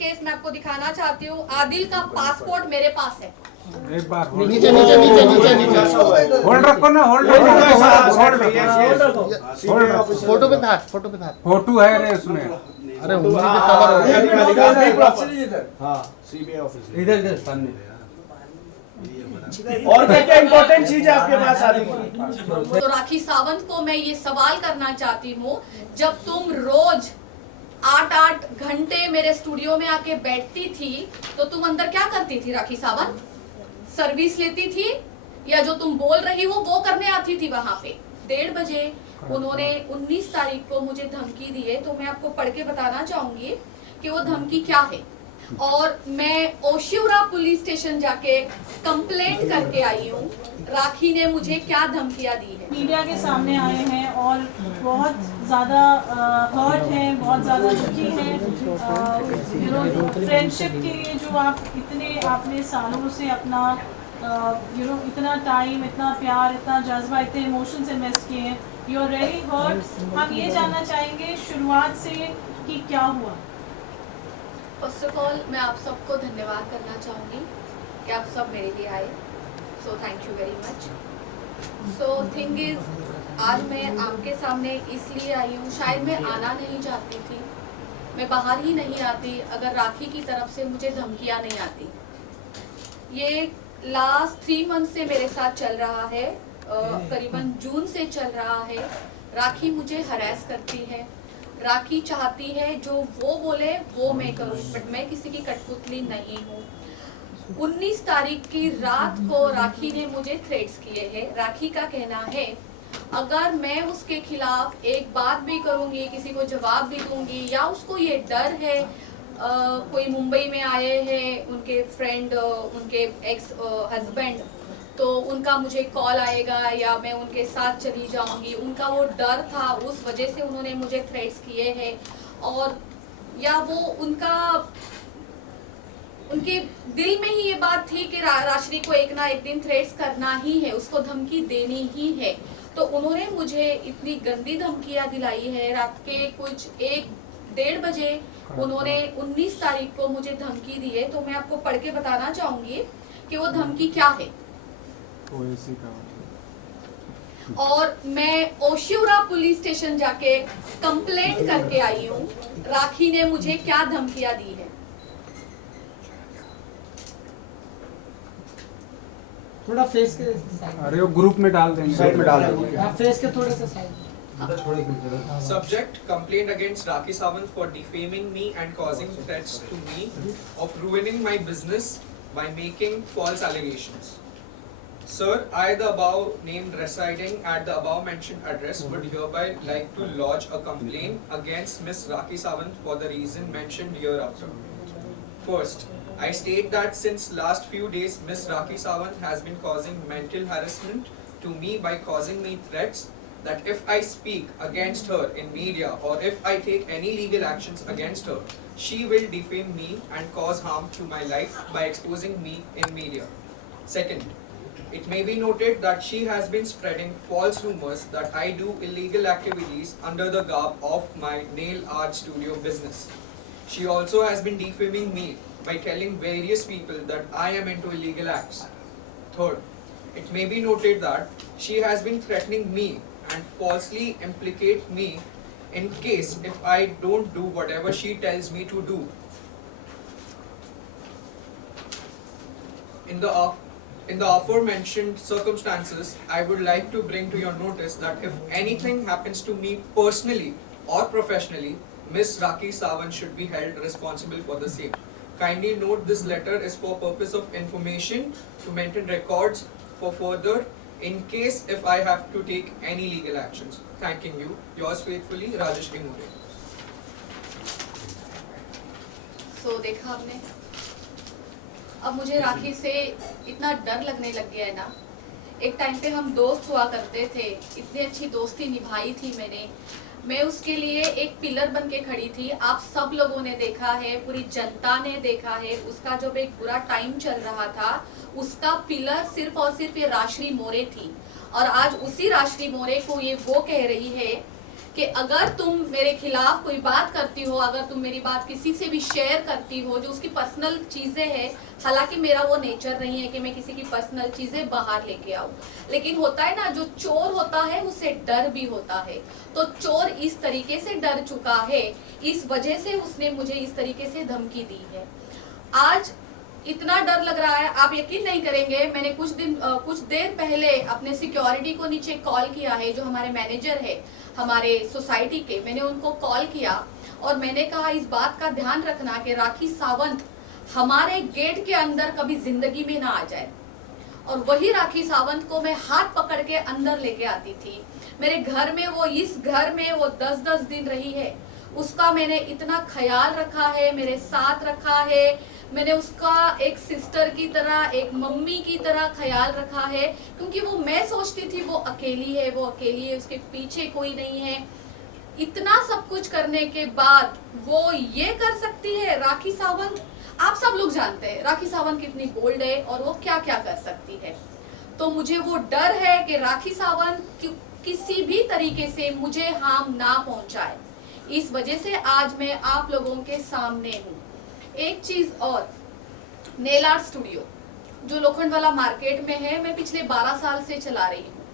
Case मैं आपको दिखाना चाहती हूँ। आदिल का पासपोर्ट मेरे पास है। एक बार नीचे नीचे नीचे नीचे नीचे होल्ड रखो ना, होल्ड रखो, फोटो पे था, फोटो पे था। फोटो है रे उसमें। अरे उंगली पे कवर हो गया। इधर इधर सामने। और क्या क्या इम्पोर्टेंट चीज है आपके पास आदि की? तो राखी सावंत को मैं ये सवाल करना चाहती हूँ, जब तुम रोज 8-8 घंटे मेरे स्टूडियो में आके बैठती थी तो तुम अंदर क्या करती थी राखी सावंत? सर्विस लेती थी या जो तुम बोल रही हो वो करने आती थी वहां पे? 1:30 बजे उन्होंने 19 तारीख को मुझे धमकी दी है, तो मैं आपको पढ़ के बताना चाहूंगी कि वो धमकी क्या है। और मैं ओशिवरा पुलिस स्टेशन जाके कंप्लेंट करके आई हूँ। राखी ने मुझे क्या धमकियां दी है? मीडिया के सामने आए हैं और बहुत ज़्यादा हर्ट हैं, बहुत ज़्यादा दुखी हैं। फ्रेंडशिप के लिए जो आप इतने आपने सालों से अपना इतना टाइम, इतना प्यार, इतना जज्बा, इतने इमोशंस इन्वेस्ट किए हैं, यू आर रियली हर्ट। हम ये जानना चाहेंगे शुरुआत से कि क्या हुआ। फर्स्ट ऑफ ऑल मैं आप सबको धन्यवाद करना चाहूँगी कि आप सब मेरे लिए आए। So thank you very much. So thing is, आज मैं आपके सामने इसलिए आई हूँ, शायद मैं आना नहीं चाहती थी, मैं बाहर ही नहीं आती अगर राखी की तरफ से मुझे धमकियाँ नहीं आती। ये लास्ट 3 मंथ से मेरे साथ चल रहा है, करीबन जून से चल रहा है। राखी मुझे हरास करती है। राखी चाहती है जो वो बोले वो मैं करूं, बट मैं किसी की कठपुतली नहीं हूँ। 19 तारीख की रात को राखी ने मुझे थ्रेट्स किए हैं। राखी का कहना है अगर मैं उसके खिलाफ एक बात भी करूंगी, किसी को जवाब भी दूंगी, या उसको ये डर है, कोई मुंबई में आए हैं उनके फ्रेंड, उनके एक्स हस्बैंड, तो उनका मुझे कॉल आएगा या मैं उनके साथ चली जाऊंगी, उनका वो डर था, उस वजह से उन्होंने मुझे थ्रेट्स किए हैं। और या वो उनके दिल में ही ये बात थी कि राशि को एक ना एक दिन थ्रेट्स करना ही है, उसको धमकी देनी ही है। तो उन्होंने मुझे इतनी गंदी धमकियां दिलाई है। रात के कुछ 1-1:30 बजे उन्होंने 19 तारीख को मुझे धमकी दी है। तो मैं आपको पढ़ के बताना चाहूंगी कि वो धमकी क्या है। और मैं ओशिवरा पुलिस स्टेशन जाके कंप्लेंट करके आई हूँ। राखी ने मुझे क्या धमकियां दी है। थोड़ा फेस के, अरे वो ग्रुप में डाल देंगे, साइड में डाल देंगे। आप फेस के थोड़े से side. Subject: complaint against Rakhi Sawant for defaming me and causing threats to me of ruining my business by making false allegations. Sir, I, the above named residing at the above mentioned address, would hereby like to lodge a complaint against Miss Rakhi Sawant for the reason mentioned hereafter. First, I state that since last few days, Miss Rakhi Sawant has been causing mental harassment to me by causing me threats that if I speak against her in media or if I take any legal actions against her, she will defame me and cause harm to my life by exposing me in media. Second, it may be noted that she has been spreading false rumors that I do illegal activities under the garb of my nail art studio business. She also has been defaming me by telling various people that I am into illegal acts. Third, it may be noted that she has been threatening me and falsely implicate me in case if I don't do whatever she tells me to do. In the aforementioned circumstances, I would like to bring to your notice that if anything happens to me personally or professionally, Miss Rakhi Sawant should be held responsible for the same. Kindly note this letter is for purpose of information to maintain records for further in case if I have to take any legal actions. Thanking you. Yours faithfully, Rajeshri More. सो देखा आपने, अब मुझे राखी से इतना डर लगने लग गया है ना। एक टाइम पे हम दोस्त हुआ करते थे, इतनी अच्छी दोस्ती निभाई थी मैंने, मैं उसके लिए एक पिलर बन के खड़ी थी। आप सब लोगों ने देखा है, पूरी जनता ने देखा है, उसका जब एक बुरा टाइम चल रहा था उसका पिलर सिर्फ और सिर्फ ये राशि मोरे थी। और आज उसी राशि मोरे को ये वो कह रही है कि अगर तुम मेरे खिलाफ कोई बात करती हो, अगर तुम मेरी बात किसी से भी शेयर करती हो जो उसकी पर्सनल चीजें हैं, हालांकि मेरा वो नेचर नहीं है कि मैं किसी की पर्सनल चीजें बाहर लेके आऊं, लेकिन होता है ना, जो चोर होता है उसे डर भी होता है। तो चोर इस तरीके से डर चुका है, इस वजह से उसने मुझे इस तरीके से धमकी दी है। आज इतना डर लग रहा है, आप यकीन नहीं करेंगे, मैंने कुछ देर पहले अपने सिक्योरिटी को नीचे कॉल किया है, जो हमारे मैनेजर है हमारे सोसाइटी के, मैंने उनको कॉल किया और मैंने कहा इस बात का ध्यान रखना कि राखी सावंत हमारे गेट के अंदर कभी जिंदगी में ना आ जाए। और वही राखी सावंत को मैं हाथ पकड़ के अंदर लेके आती थी मेरे घर में। वो इस घर में वो 10-10 दिन रही है, उसका मैंने इतना ख्याल रखा है, मेरे साथ रखा है, मैंने उसका एक सिस्टर की तरह, एक मम्मी की तरह ख्याल रखा है, क्योंकि वो, मैं सोचती थी वो अकेली है, वो अकेली है, उसके पीछे कोई नहीं है। इतना सब कुछ करने के बाद वो ये कर सकती है राखी सावंत। आप सब लोग जानते हैं राखी सावंत कितनी बोल्ड है और वो क्या क्या कर सकती है। तो मुझे वो डर है कि राखी सावंत किसी भी तरीके से मुझे हार्म ना पहुंचाए, इस वजह से आज मैं आप लोगों के सामने हूँ। एक चीज और, नेल आर्ट स्टूडियो जो लोखंडवाला मार्केट में है, मैं पिछले 12 साल से चला रही हूँ।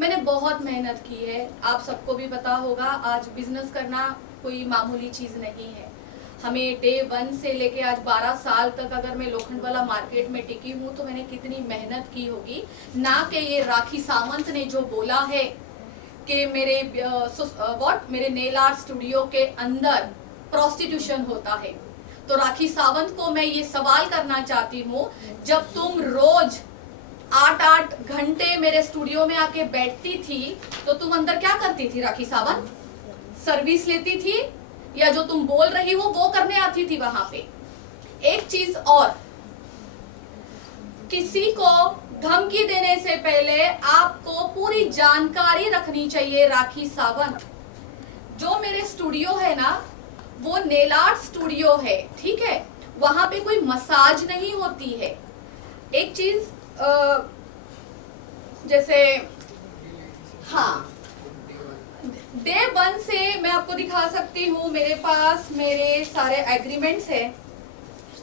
मैंने बहुत मेहनत की है, आप सबको भी पता होगा, आज बिजनेस करना कोई मामूली चीज नहीं है। हमें डे 1 से लेके आज 12 साल तक अगर मैं लोखंडवाला मार्केट में टिकी हूँ तो मैंने कितनी मेहनत की होगी। ना कि ये राखी सावंत ने जो बोला है कि मेरे नेल आर्ट स्टूडियो के अंदर प्रोस्टिट्यूशन होता है। तो राखी सावंत को मैं ये सवाल करना चाहती हूँ, जब तुम रोज 8-8 घंटे मेरे स्टूडियो में आके बैठती थी तो तुम अंदर क्या करती थी राखी सावंत? सर्विस लेती थी या जो तुम बोल रही हो वो करने आती थी वहां पे? एक चीज और, किसी को धमकी देने से पहले आपको पूरी जानकारी रखनी चाहिए। राखी सावंत, जो मेरे स्टूडियो है ना, वो नेल आर्ट स्टूडियो है, ठीक है, वहां पे कोई मसाज नहीं होती है। एक चीज जैसे, हाँ, डे 1 से मैं आपको दिखा सकती हूँ, मेरे पास मेरे सारे एग्रीमेंट्स है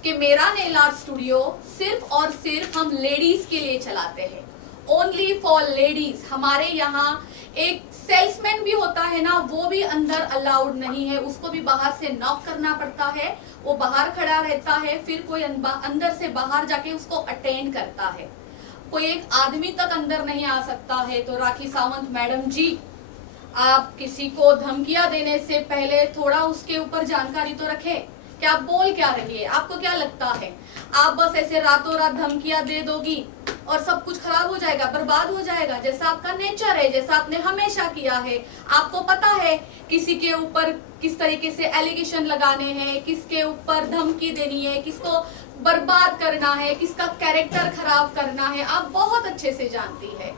कि मेरा नेल आर्ट स्टूडियो सिर्फ और सिर्फ हम लेडीज के लिए चलाते हैं, ओनली फॉर लेडीज। हमारे यहाँ एक सेल्समैन भी होता है ना, वो भी अंदर अलाउड नहीं है, उसको भी बाहर से नॉक करना पड़ता है, वो बाहर खड़ा रहता है, फिर कोई अंदर से बाहर जाके उसको अटेंड करता है, कोई एक आदमी तक अंदर नहीं आ सकता है। तो राखी सावंत मैडम जी, आप किसी को धमकियां देने से पहले थोड़ा उसके ऊपर जानकारी तो रखें कि आप बोल क्या रही है। आपको क्या लगता है आप बस ऐसे रातों रात धमकियां दे दोगी और सब कुछ खराब हो जाएगा, बर्बाद हो जाएगा, जैसा आपका नेचर है, जैसा आपने हमेशा किया है। आपको पता है किसी के ऊपर किस तरीके से एलिगेशन लगाने हैं, किसके ऊपर धमकी देनी है, किसको बर्बाद करना है, किसका कैरेक्टर खराब करना है, आप बहुत अच्छे से जानती है।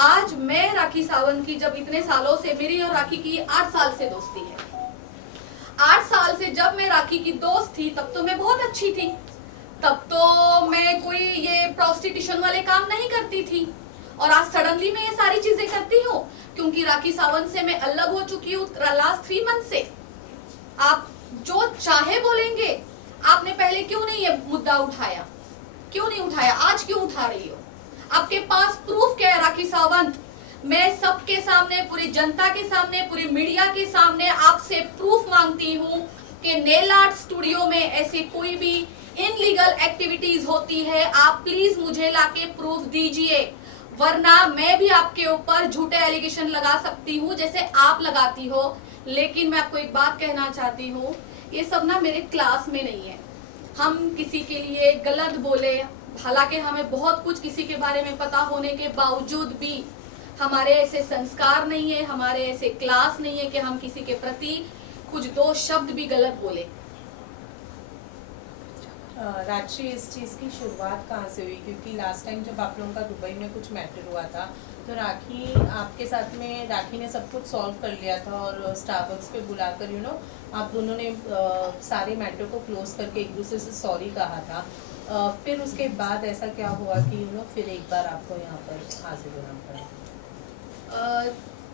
आज मैं राखी सावंत की, जब इतने सालों से, मेरी और राखी की 8 साल से दोस्ती है, 8 साल से जब मैं राखी की दोस्त थी तब तो मैं बहुत अच्छी थी, तब तो मैं कोई ये प्रोस्टिट्यूशन वाले काम नहीं करती थी, और आज सडनली मैं ये सारी चीजें करती हूँ क्योंकि राखी सावंत से मैं अलग हो चुकी हूँ लास्ट 3 मंथ से। आप जो चाहे बोलेंगे, आपने पहले क्यों नहीं ये मुद्दा उठाया, क्यों नहीं उठाया, आज क्यों उठा रही हो? आपके पास प्रूफ क्या है राखी सावंत? मैं सबके सामने, पूरी जनता के सामने, पूरी मीडिया के सामने आपसे प्रूफ मांगती हूँ कि नेल आर्ट स्टूडियो में ऐसे कोई भी इनलीगल एक्टिविटीज होती है। आप प्लीज मुझे लाके प्रूफ दीजिए, वरना मैं भी आपके ऊपर झूठे एलिगेशन लगा सकती हूँ जैसे आप लगाती हो। लेकिन मैं आपको एक बात कहना चाहती हूँ, ये सब ना मेरे क्लास में नहीं है। हम किसी के लिए गलत बोले, हालांकि हमें बहुत कुछ किसी के बारे में पता होने के बावजूद भी हमारे ऐसे संस्कार नहीं है, हमारे ऐसे क्लास नहीं है कि हम किसी के प्रति कुछ 2 शब्द भी गलत बोले। राजश्री, इस चीज़ की शुरुआत कहाँ से हुई? क्योंकि लास्ट टाइम जब आप लोगों का दुबई में कुछ मैटर हुआ था तो राखी आपके साथ में, राखी ने सब कुछ सॉल्व कर लिया था और स्टारबक्स पे बुलाकर आप दोनों ने सारे मैटर को क्लोज करके एक दूसरे से सॉरी कहा था। फिर उसके बाद ऐसा क्या हुआ कि फिर एक बार आपको यहाँ पर हाजिर होना पड़ा?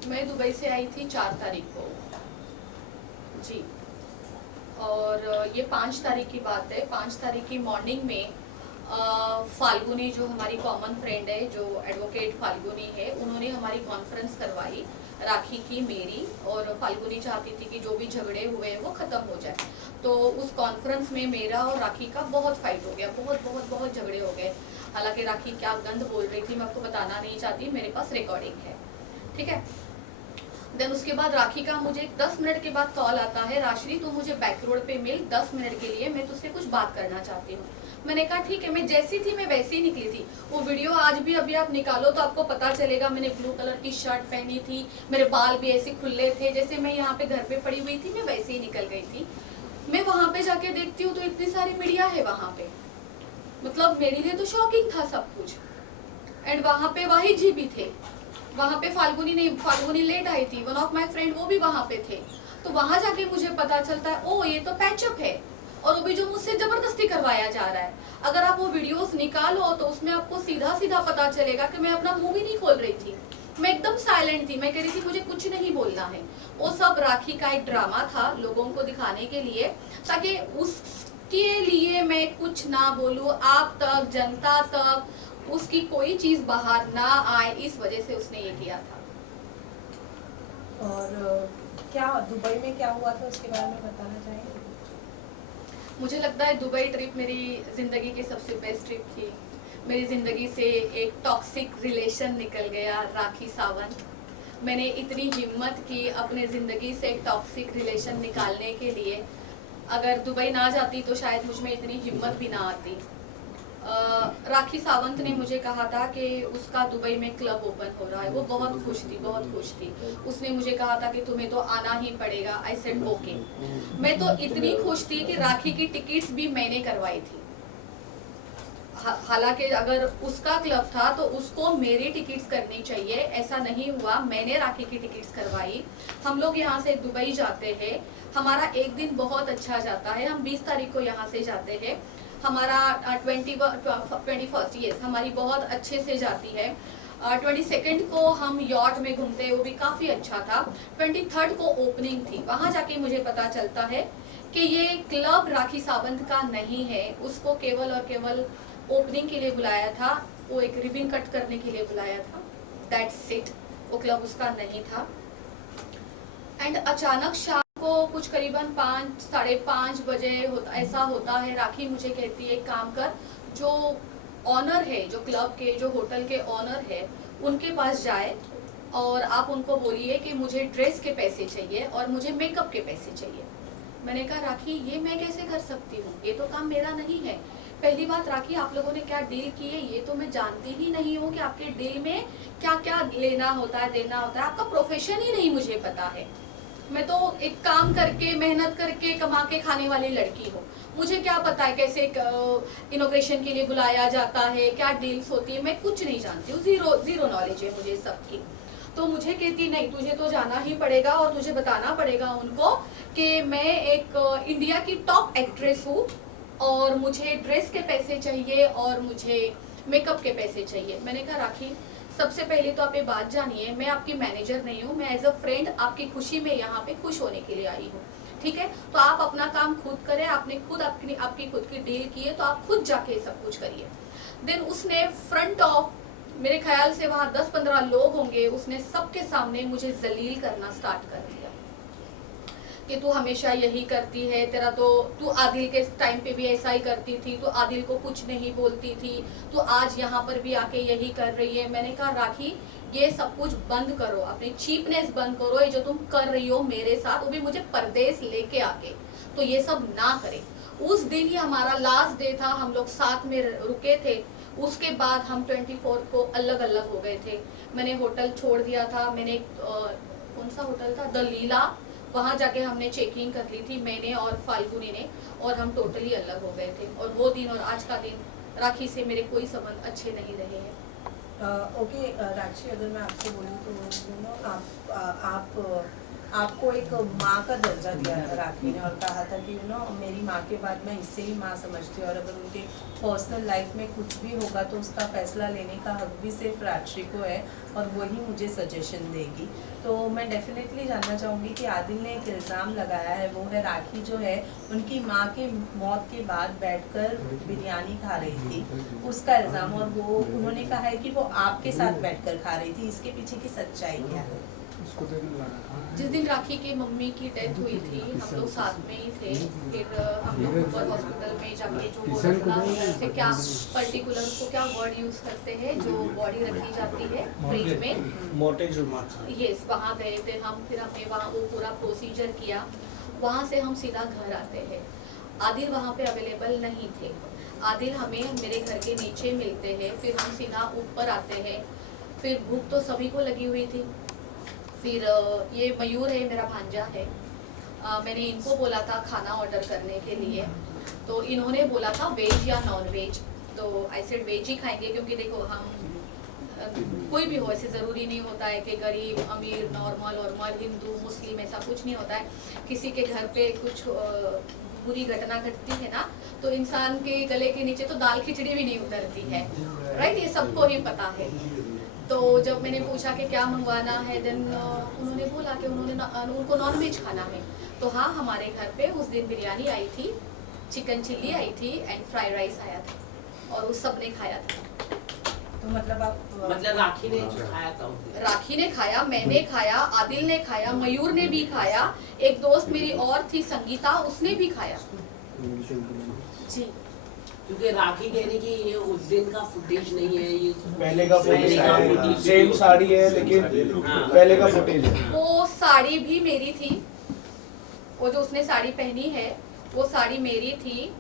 मैं दुबई से आई थी 4 तारीख को जी, और ये 5 तारीख की बात है। 5 तारीख की मॉर्निंग में फाल्गुनी जो हमारी कॉमन फ्रेंड है, जो एडवोकेट फाल्गुनी है, उन्होंने हमारी कॉन्फ्रेंस करवाई राखी की मेरी, और फाल्गुनी चाहती थी कि जो भी झगड़े हुए हैं वो ख़त्म हो जाए। तो उस कॉन्फ्रेंस में मेरा और राखी का बहुत फाइट हो गया, बहुत बहुत बहुत झगड़े हो गए। हालांकि राखी क्या गंद बोल रही थी मैं आपको बताना नहीं चाहती, मेरे पास रिकॉर्डिंग है, ठीक है। देन उसके बाद राखी का मुझे 10 मिनट के बाद कॉल आता है, राशि तू मुझे बैक रोड पे मिल 10 मिनट के लिए, मैं तुझसे कुछ बात करना चाहती हूँ। मैंने कहा ठीक है। मैं जैसी थी मैं वैसी ही निकली थी। वो वीडियो आज भी अभी आप निकालो तो आपको पता चलेगा, मैंने ब्लू कलर की शर्ट पहनी थी, मेरे बाल भी ऐसे खुले थे, जैसे मैं यहाँ पे घर पे पड़ी हुई थी मैं वैसे ही निकल गई थी। मैं वहां पे जाके देखती हूँ तो इतनी सारी मीडिया है वहां पे, मतलब मेरे लिए तो शॉकिंग था सब कुछ। एंड वहां पे वाहिद जी भी थे, वहां पे फाल्गुनी नहीं, फाल्गुनी लेट आई थी, वन ऑफ माय फ्रेंड वो भी वहां पे थे। तो वहां जाके मुझे पता चलता है ओ ये तो पैचअप है, और वो भी जो मुझसे जबरदस्ती करवाया जा रहा है। अगर आप वो वीडियोस निकालो तो उसमें आपको सीधा सीधा पता चलेगा कि मैं अपना मुंह भी नहीं खोल रही थी, मैं एकदम साइलेंट थी। मैं कह रही थी मुझे कुछ नहीं बोलना है। वो सब राखी का एक ड्रामा था लोगों को दिखाने के लिए, ताकि उसके लिए मैं कुछ ना बोलूं, आप तक, जनता तक उसकी कोई चीज बाहर ना आए, इस वजह से उसने ये किया था। और क्या दुबई में क्या हुआ था उसके बारे में बताना चाहेंगे? मुझे लगता है दुबई ट्रिप मेरी ज़िंदगी की सबसे बेस्ट ट्रिप थी। मेरी ज़िंदगी से एक टॉक्सिक रिलेशन निकल गया, राखी सावंत। मैंने इतनी हिम्मत की अपने ज़िंदगी से एक टॉक्सिक रिलेशन निकालने के लिए। अगर दुबई ना जाती तो शायद मुझ में इतनी हिम्मत भी ना आती। राखी सावंत ने मुझे कहा था कि उसका दुबई में क्लब ओपन हो रहा है। वो बहुत खुश थी, बहुत खुश थी। उसने मुझे कहा था कि तुम्हें तो आना ही पड़ेगा। I said okay. मैं तो इतनी खुश थी कि राखी की टिकट्स भी मैंने करवाई थी। हालांकि अगर उसका क्लब था तो उसको मेरी टिकट्स करनी चाहिए, ऐसा नहीं हुआ। मैंने राखी की टिकट्स करवाई। हम लोग यहाँ से दुबई जाते हैं, हमारा एक दिन बहुत अच्छा जाता है। हम 20 तारीख को यहाँ से जाते हैं, हमारा 21st यस हमारी बहुत अच्छे से जाती है। 22nd को हम यॉट में घूमते हैं, वो भी काफ़ी अच्छा था। 23rd को ओपनिंग थी। वहाँ जाके मुझे पता चलता है कि ये क्लब राखी सावंत का नहीं है। उसको केवल और केवल ओपनिंग के लिए बुलाया था, वो एक रिबन कट करने के लिए बुलाया था, दैट्स इट। वो क्लब उसका नहीं था। एंड अचानक शाम को कुछ करीबन 5, 5:30 बजे ऐसा होता है, राखी मुझे कहती है एक काम कर, जो ऑनर है, जो क्लब के, जो होटल के ऑनर है, उनके पास जाए और आप उनको बोलिए कि मुझे ड्रेस के पैसे चाहिए और मुझे मेकअप के पैसे चाहिए। मैंने कहा राखी ये मैं कैसे कर सकती हूँ, ये तो काम मेरा नहीं है। पहली बात राखी, आप लोगों ने क्या डील की है ये तो मैं जानती ही नहीं हूँ कि आपके डील में क्या क्या लेना होता है, देना होता है। आपका प्रोफेशन ही नहीं मुझे पता है। मैं तो एक काम करके, मेहनत करके, कमा के खाने वाली लड़की हूँ। मुझे क्या पता है कैसे इनोग्रेशन के लिए बुलाया जाता है, क्या डील्स होती है, मैं कुछ नहीं जानती हूँ। जीरो नॉलेज है मुझे सबकी। तो मुझे कहती नहीं, तुझे तो जाना ही पड़ेगा और तुझे बताना पड़ेगा उनको कि मैं एक इंडिया की टॉप एक्ट्रेस हूँ और मुझे ड्रेस के पैसे चाहिए और मुझे मेकअप के पैसे चाहिए। मैंने कहा राखी, सबसे पहले तो आप ये बात जानिए, मैं आपकी मैनेजर नहीं हूँ, मैं एज अ फ्रेंड आपकी खुशी में यहाँ पे खुश होने के लिए आई हूँ, ठीक है। तो आप अपना काम खुद करें, आपने खुद आपकी खुद की डील की है तो आप खुद जाके सब कुछ करिए। देन उसने फ्रंट ऑफ, मेरे ख्याल से वहाँ 10-15 लोग होंगे, उसने सबके सामने मुझे जलील करना स्टार्ट कर दिया कि तू हमेशा यही करती है, तेरा तो, तू आदिल के टाइम पे भी ऐसा ही करती थी, तू आदिल को कुछ नहीं बोलती थी, तू आज यहाँ पर भी आके यही कर रही है। मैंने कहा राखी ये सब कुछ बंद करो, अपनी चीपनेस बंद करो, ये जो तुम कर रही हो मेरे साथ, वो भी मुझे परदेश लेके आके, तो ये सब ना करे। उस दिन ही हमारा लास्ट डे था, हम लोग साथ में रुके थे। उसके बाद हम 24 को अलग अलग हो गए थे। मैंने होटल छोड़ दिया था, मैंने कौन सा होटल था, द लीला, वहाँ जाके हमने चेकिंग कर ली थी, मैंने और फाल्गुनी ने, और हम टोटली अलग हो गए थे। और वो दिन और आज का दिन राखी से मेरे कोई संबंध अच्छे नहीं रहे हैं। ओके राक्षी, अगर मैं आपसे बोलूँ तो आपको एक माँ का दर्जा दिया था राखी ने, और कहा था कि मेरी माँ के बाद मैं इससे ही माँ समझती हूँ, और अगर उनके पर्सनल लाइफ में कुछ भी होगा तो उसका फैसला लेने का हक भी सिर्फ राक्षी को है, और वही मुझे सजेशन देगी। तो मैं डेफिनेटली जानना चाहूँगी कि आदिल ने एक इल्ज़ाम लगाया है, वो है राखी जो है उनकी माँ के मौत के बाद बैठकर बिरयानी खा रही थी, उसका इल्ज़ाम, और वो उन्होंने कहा है कि वो आपके साथ बैठकर खा रही थी। इसके पीछे की सच्चाई क्या है? जिस दिन राखी की मम्मी की डेथ हुई थी हम लोग साथ में ही थे। फिर हम लोग ऊपर हॉस्पिटल में जाके जो वो रखना फिर क्या पर्टिकुलर उसको क्या वर्ड यूज करते हैं जो बॉडी रखी जाती है फ्रिज में, मोटेज यस, वहाँ गए थे हम। फिर हमने वहाँ वो पूरा प्रोसीजर किया। वहाँ से हम सीधा घर आते हैं। आदिल वहाँ पे अवेलेबल नहीं थे। आदिल हमें मेरे घर के नीचे मिलते हैं, फिर हम सीधा ऊपर आते हैं। फिर भूख तो सभी को लगी हुई थी। फिर ये मयूर है, मेरा भांजा है, मैंने इनको बोला था खाना ऑर्डर करने के लिए, तो इन्होंने बोला था वेज या नॉन वेज। तो आई सेड वेज ही खाएंगे, क्योंकि देखो हम कोई भी हो, ऐसे ज़रूरी नहीं होता है कि गरीब अमीर नॉर्मल हिंदू मुस्लिम, ऐसा कुछ नहीं होता है। किसी के घर पे कुछ बुरी घटना घटती है ना, तो इंसान के गले के नीचे तो दाल खिचड़ी भी नहीं उतरती है, राइट, ये सबको ही पता है। तो जब मैंने पूछा कि क्या मंगवाना है, देन उन्होंने बोला कि उनको नॉन वेज खाना है। तो हाँ, हमारे घर पे उस दिन बिरयानी आई थी, चिकन चिल्ली आई थी एंड फ्राइड राइस आया था, और उस सब ने खाया था। तो मतलब राखी ने खाया था? राखी ने खाया, मैंने खाया, आदिल ने खाया, मयूर ने भी खाया, एक दोस्त मेरी और थी संगीता, उसने भी खाया जी। क्योंकि राखी कहने की ये उस दिन का फुटेज नहीं है, ये पहले का फुटेज है, सेम साड़ी है लेकिन पहले का फुटेज है। वो साड़ी भी मेरी थी, वो जो उसने साड़ी पहनी है वो साड़ी मेरी थी।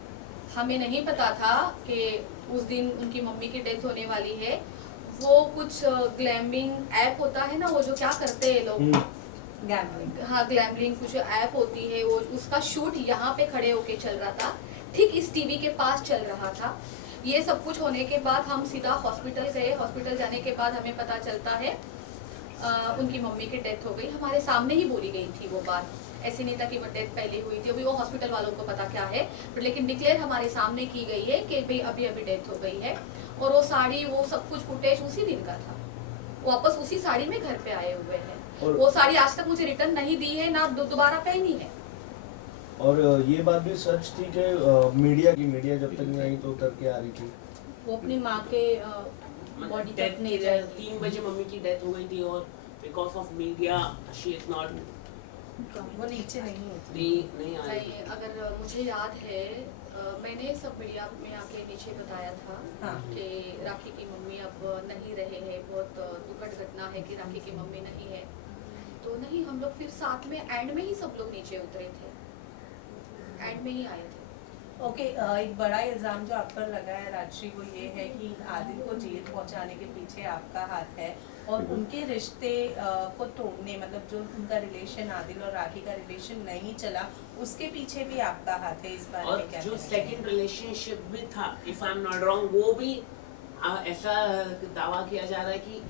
हमें नहीं पता था कि उस दिन उनकी मम्मी की डेथ होने वाली है। वो कुछ ग्लैमिंग ऐप होता है ना, वो जो क्या करते हैं लोग, गैम्बलिंग, हाँ ग्लैमलिंग कुछ ऐप होती है, वो उसका शूट यहाँ पे खड़े होके चल रहा था, ठीक इस टीवी के पास चल रहा था। ये सब कुछ होने के बाद हम सीधा हॉस्पिटल गए। हॉस्पिटल जाने के बाद हमें पता चलता है उनकी मम्मी की डेथ हो गई। हमारे सामने ही बोली गई थी वो बात, ऐसे नहीं था कि वो डेथ पहले हुई थी, अभी वो हॉस्पिटल वालों को पता क्या है, लेकिन डिक्लेयर हमारे सामने की गई है कि भाई अभी अभी डेथ हो गई है। और वो साड़ी, वो सब कुछ फुटेज उसी दिन का था, वापस उसी साड़ी में घर पे आए हुए हैं। वो साड़ी आज तक मुझे रिटर्न नहीं दी है, ना दोबारा पहनी है। और ये बात भी सच थी कि मीडिया जब तक नहीं आई तो उतर के आ रही थी। वो अपनी माँ के बॉडी तक नहीं जा रही। 3 बजे मम्मी की डेथ हो गई थी, और because of media she is not, वो नीचे नहीं होती, नहीं आ रही। नहीं, अगर मुझे याद है मैंने सब मीडिया में आके नीचे बताया था हाँ। कि राखी की मम्मी अब नहीं रहे हैं, बहुत दुखद घटना है कि राखी की मम्मी नहीं है। तो नहीं, हम लोग फिर साथ में एंड में ही सब लोग नीचे उतरे थे, एंड में ही आए थे। ओके, एक बड़ा इल्ज़ाम जो आप पर लगा है राजश्री, को ये है कि आदिल को जेल पहुंचाने के पीछे आपका हाथ है, और उनके रिश्ते को तोड़ने, मतलब जो उनका रिलेशन आदिल और राखी का रिलेशन नहीं चला, उसके पीछे भी आपका हाथ है। इस बारे में क्या जो कहना सेकंड रिलेशनशिप भी था, if I am not wrong, वो भी ऐसा दावा किया जा रहा है कि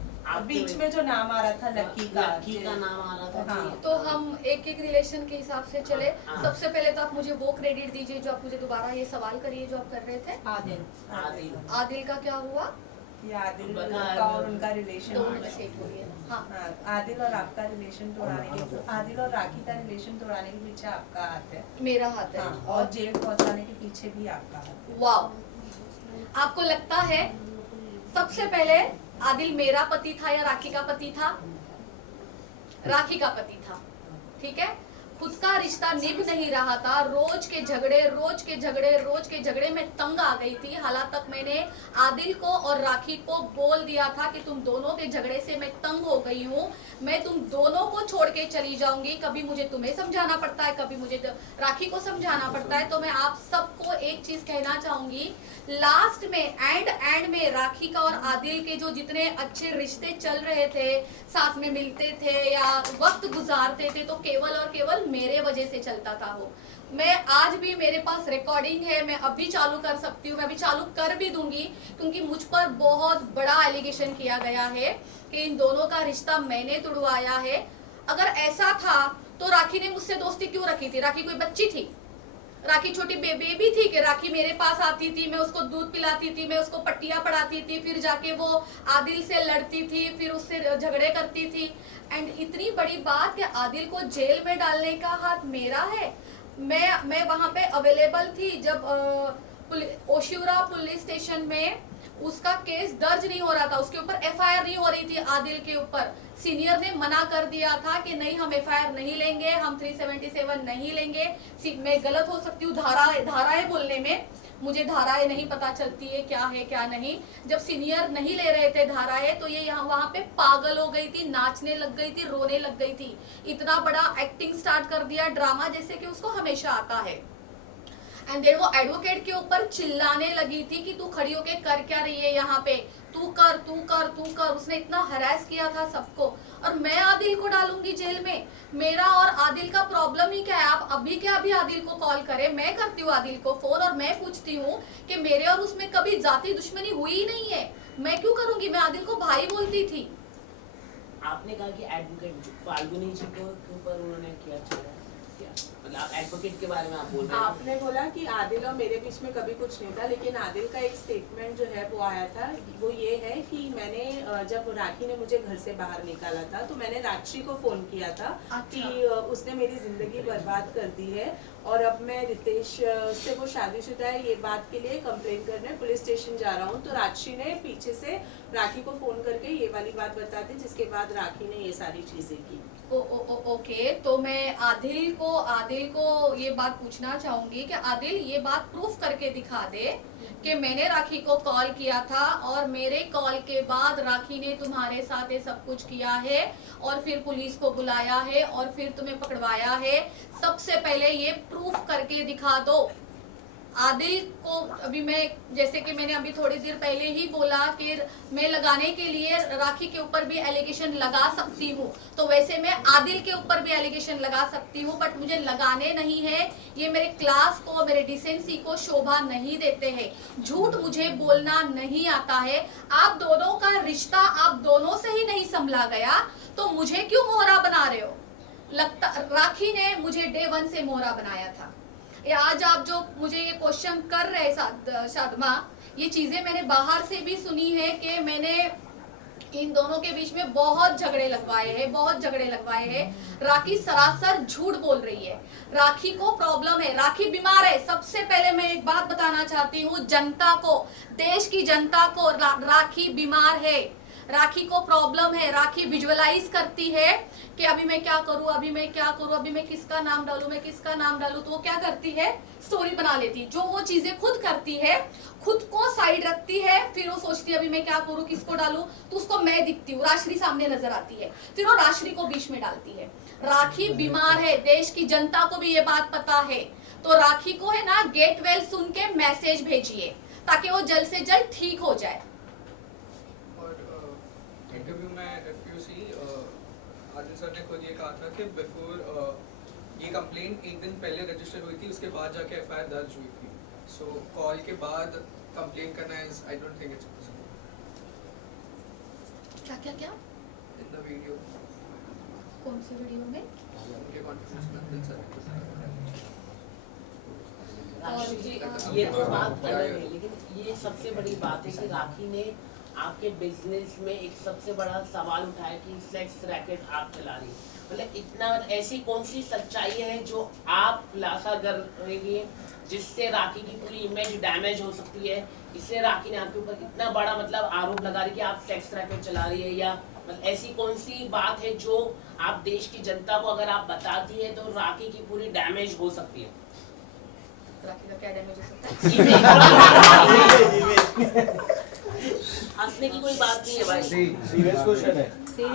बीच में जो नाम आ रहा था लकी का नाम आ रहा था। हाँ। तो हम एक एक रिलेशन के हिसाब से चले। हाँ। सबसे पहले तो आप मुझे वो क्रेडिट दीजिए जो आप मुझे दोबारा ये सवाल करिए जो आप कर रहे थे। आदिल आदिल का क्या हुआ? या आदिल का और उनका रिलेशन, दोनों में से एक बोलिए। हाँ, आदिल और आपका रिलेशन तोड़ाने के, आदिल और राखी का रिलेशन तोड़ाने के पीछे आपका हाथ है। मेरा हाथ है। हाँ, और जेल पहुंचाने के पीछे भी आपका हाथ है। वाओ, आपको लगता है सबसे पहले आदिल मेरा पति था या राखी का पति था? राखी का पति था, ठीक है। खुद का रिश्ता निभ नहीं रहा था, रोज के झगड़े में तंग आ गई थी। हालांकि तक मैंने आदिल को और राखी को बोल दिया था कि तुम दोनों के झगड़े से मैं तंग हो गई हूँ, मैं तुम दोनों को छोड़ के चली जाऊंगी। कभी मुझे तुम्हें समझाना पड़ता है, कभी मुझे राखी को समझाना पड़ता है। तो मैं आप सबको एक चीज कहना चाहूंगी, लास्ट में एंड में राखी का और आदिल के जो जितने अच्छे रिश्ते चल रहे थे, साथ में मिलते थे या वक्त गुजारते थे, तो केवल और केवल मेरे वजह से चलता था वो। मैं आज भी, मेरे पास रिकॉर्डिंग है, मैं अभी चालू कर सकती हूँ, मैं अभी चालू कर भी दूंगी, क्योंकि मुझ पर बहुत बड़ा एलिगेशन किया गया है कि इन दोनों का रिश्ता मैंने तुड़वाया है। अगर ऐसा था तो राखी ने मुझसे दोस्ती क्यों रखी थी? राखी कोई बच्ची थी? राखी छोटी बेबी थी कि राखी मेरे पास आती थी, मैं उसको दूध पिलाती थी, मैं उसको पट्टियां पढ़ाती थी, फिर जाके वो आदिल से लड़ती थी, फिर उससे झगड़े करती थी। एंड इतनी बड़ी बात कि आदिल को जेल में डालने का हाथ मेरा है। मैं वहां पे अवेलेबल थी जब ओशिवरा पुलिस स्टेशन में उसका केस दर्ज नहीं हो रहा था, उसके ऊपर एफआईआर नहीं हो रही थी आदिल के ऊपर। सीनियर ने मना कर दिया था कि नहीं, हम एफआईआर नहीं लेंगे, हम 377 नहीं लेंगे। मैं गलत हो सकती हूँ धाराएं बोलने में, मुझे धाराएं नहीं पता चलती है क्या है क्या नहीं। जब सीनियर नहीं ले रहे थे धाराएं तो ये यहाँ वहां पे पागल हो गई थी, नाचने लग गई थी, रोने लग गई थी। इतना बड़ा एक्टिंग स्टार्ट कर दिया, ड्रामा जैसे कि उसको हमेशा आता है। एंड देन वो एडवोकेट के ऊपर चिल्लाने लगी थी कि तू खड़ी होके कर क्या रही है यहाँ पे, तू कर तू कर तू कर। उसने इतना हरास किया था सबको। और मैं आदिल को डालूंगी जेल में? मेरा और आदिल का प्रॉब्लम ही क्या है? आप अभी क्या अभी आदिल को कॉल करें, मैं करती हूँ आदिल को फोन और मैं पूछती हूँ कि मेरे और उसमें कभी जाति दुश्मनी हुई ही नहीं है, मैं क्यों करूंगी? मैं आदिल को भाई बोलती थी। आपने कहा कि एडवोकेट फाल्गुनी जी के ऊपर उन्होंने किया मतलब आप एडवोकेट के बारे में आप बोल रहे हैं। आपने बोला कि आदिल और मेरे बीच में कभी कुछ नहीं था, लेकिन आदिल का एक स्टेटमेंट जो है वो आया था, वो ये है कि मैंने जब राखी ने मुझे घर से बाहर निकाला था तो मैंने राक्षी को फोन किया था कि उसने मेरी जिंदगी बर्बाद कर दी है और अब मैं रितेश से, वो शादीशुदा है, ये बात के लिए कंप्लेन करने पुलिस स्टेशन जा रहा हूँ। तो राक्षी ने पीछे से राखी को फोन करके ये वाली बात बता दी, जिसके बाद राखी ने ये सारी चीजें की। ओके, तो मैं आदिल को ये बात पूछना चाहूंगी कि आदिल ये बात प्रूफ करके दिखा दे कि मैंने राखी को कॉल किया था और मेरे कॉल के बाद राखी ने तुम्हारे साथ ये सब कुछ किया है और फिर पुलिस को बुलाया है और फिर तुम्हें पकड़वाया है। सबसे पहले ये प्रूफ करके दिखा दो। आदिल को अभी मैं, जैसे कि मैंने अभी थोड़ी देर पहले ही बोला कि मैं लगाने के लिए राखी के ऊपर भी एलिगेशन लगा सकती हूँ, तो वैसे मैं आदिल के ऊपर भी एलिगेशन लगा सकती हूँ, बट मुझे लगाने नहीं है। ये मेरे क्लास को, मेरे डिसेंसी को शोभा नहीं देते हैं। झूठ मुझे बोलना नहीं आता है। आप दोनों का रिश्ता आप दोनों से ही नहीं संभला गया तो मुझे क्यों मोहरा बना रहे हो? लगता राखी ने मुझे डे 1 से मोहरा बनाया था। आज आप जो मुझे ये क्वेश्चन कर रहे शादमा, ये चीजें मैंने बाहर से भी सुनी है कि मैंने इन दोनों के बीच में बहुत झगड़े लगवाए हैं। राखी सरासर झूठ बोल रही है। राखी को प्रॉब्लम है, राखी बीमार है। सबसे पहले मैं एक बात बताना चाहती हूँ जनता को, देश की जनता को, राखी बीमार है, राखी को प्रॉब्लम है। राखी विजुअलाइज करती है कि अभी मैं क्या करूं, अभी मैं किसका नाम डालूं, तो वो क्या करती है, स्टोरी बना लेती है। जो वो चीजें खुद करती है, खुद को साइड रखती है, फिर वो सोचती है अभी मैं क्या करूं, किसको डालूं, तो उसको मैं दिखती हूँ, राश्री सामने नजर आती है, फिर वो राश्री को बीच में डालती है। राखी बीमार है, देश की जनता को भी ये बात पता है। तो राखी को है ना, गेट वेल सुन के मैसेज भेजिए ताकि वो जल्द से जल्द ठीक हो जाए। इंटरव्यू में if you see Adil sir ने खुद ये कहा था कि बिफोर ये कंप्लेंट एक दिन पहले रजिस्टर हुई थी, उसके बाद जाके एफआईआर दर्ज हुई थी। सो कॉल के बाद कंप्लेंट करना is, I don't think it's possible. क्या इन द वीडियो, कौन से वीडियो में? उनके कॉन्फिडेंस में आदिल सर ये तो बात अलग है, लेकिन ये सबसे बड़ी बात है कि राखी ने आपके बिजनेस में एक सबसे बड़ा सवाल उठाया कि सेक्स रैकेट आप चला रही, मतलब इतना, ऐसी कौन सी सच्चाई है जो आप खुलासा कर रही है जिससे राखी की पूरी इमेज डैमेज हो सकती है? इससे राखी ने आपके ऊपर इतना बड़ा मतलब आरोप लगा रही है कि आप सेक्स रैकेट चला रही है, या मतलब ऐसी कौन सी बात है जो आप देश की जनता को अगर आप बताती है तो राखी की पूरी डैमेज हो सकती है? राखी का क्या डैमेज हो सकता है? हंसने की कोई बात नहीं है भाई, सीरियस क्वेश्चन है।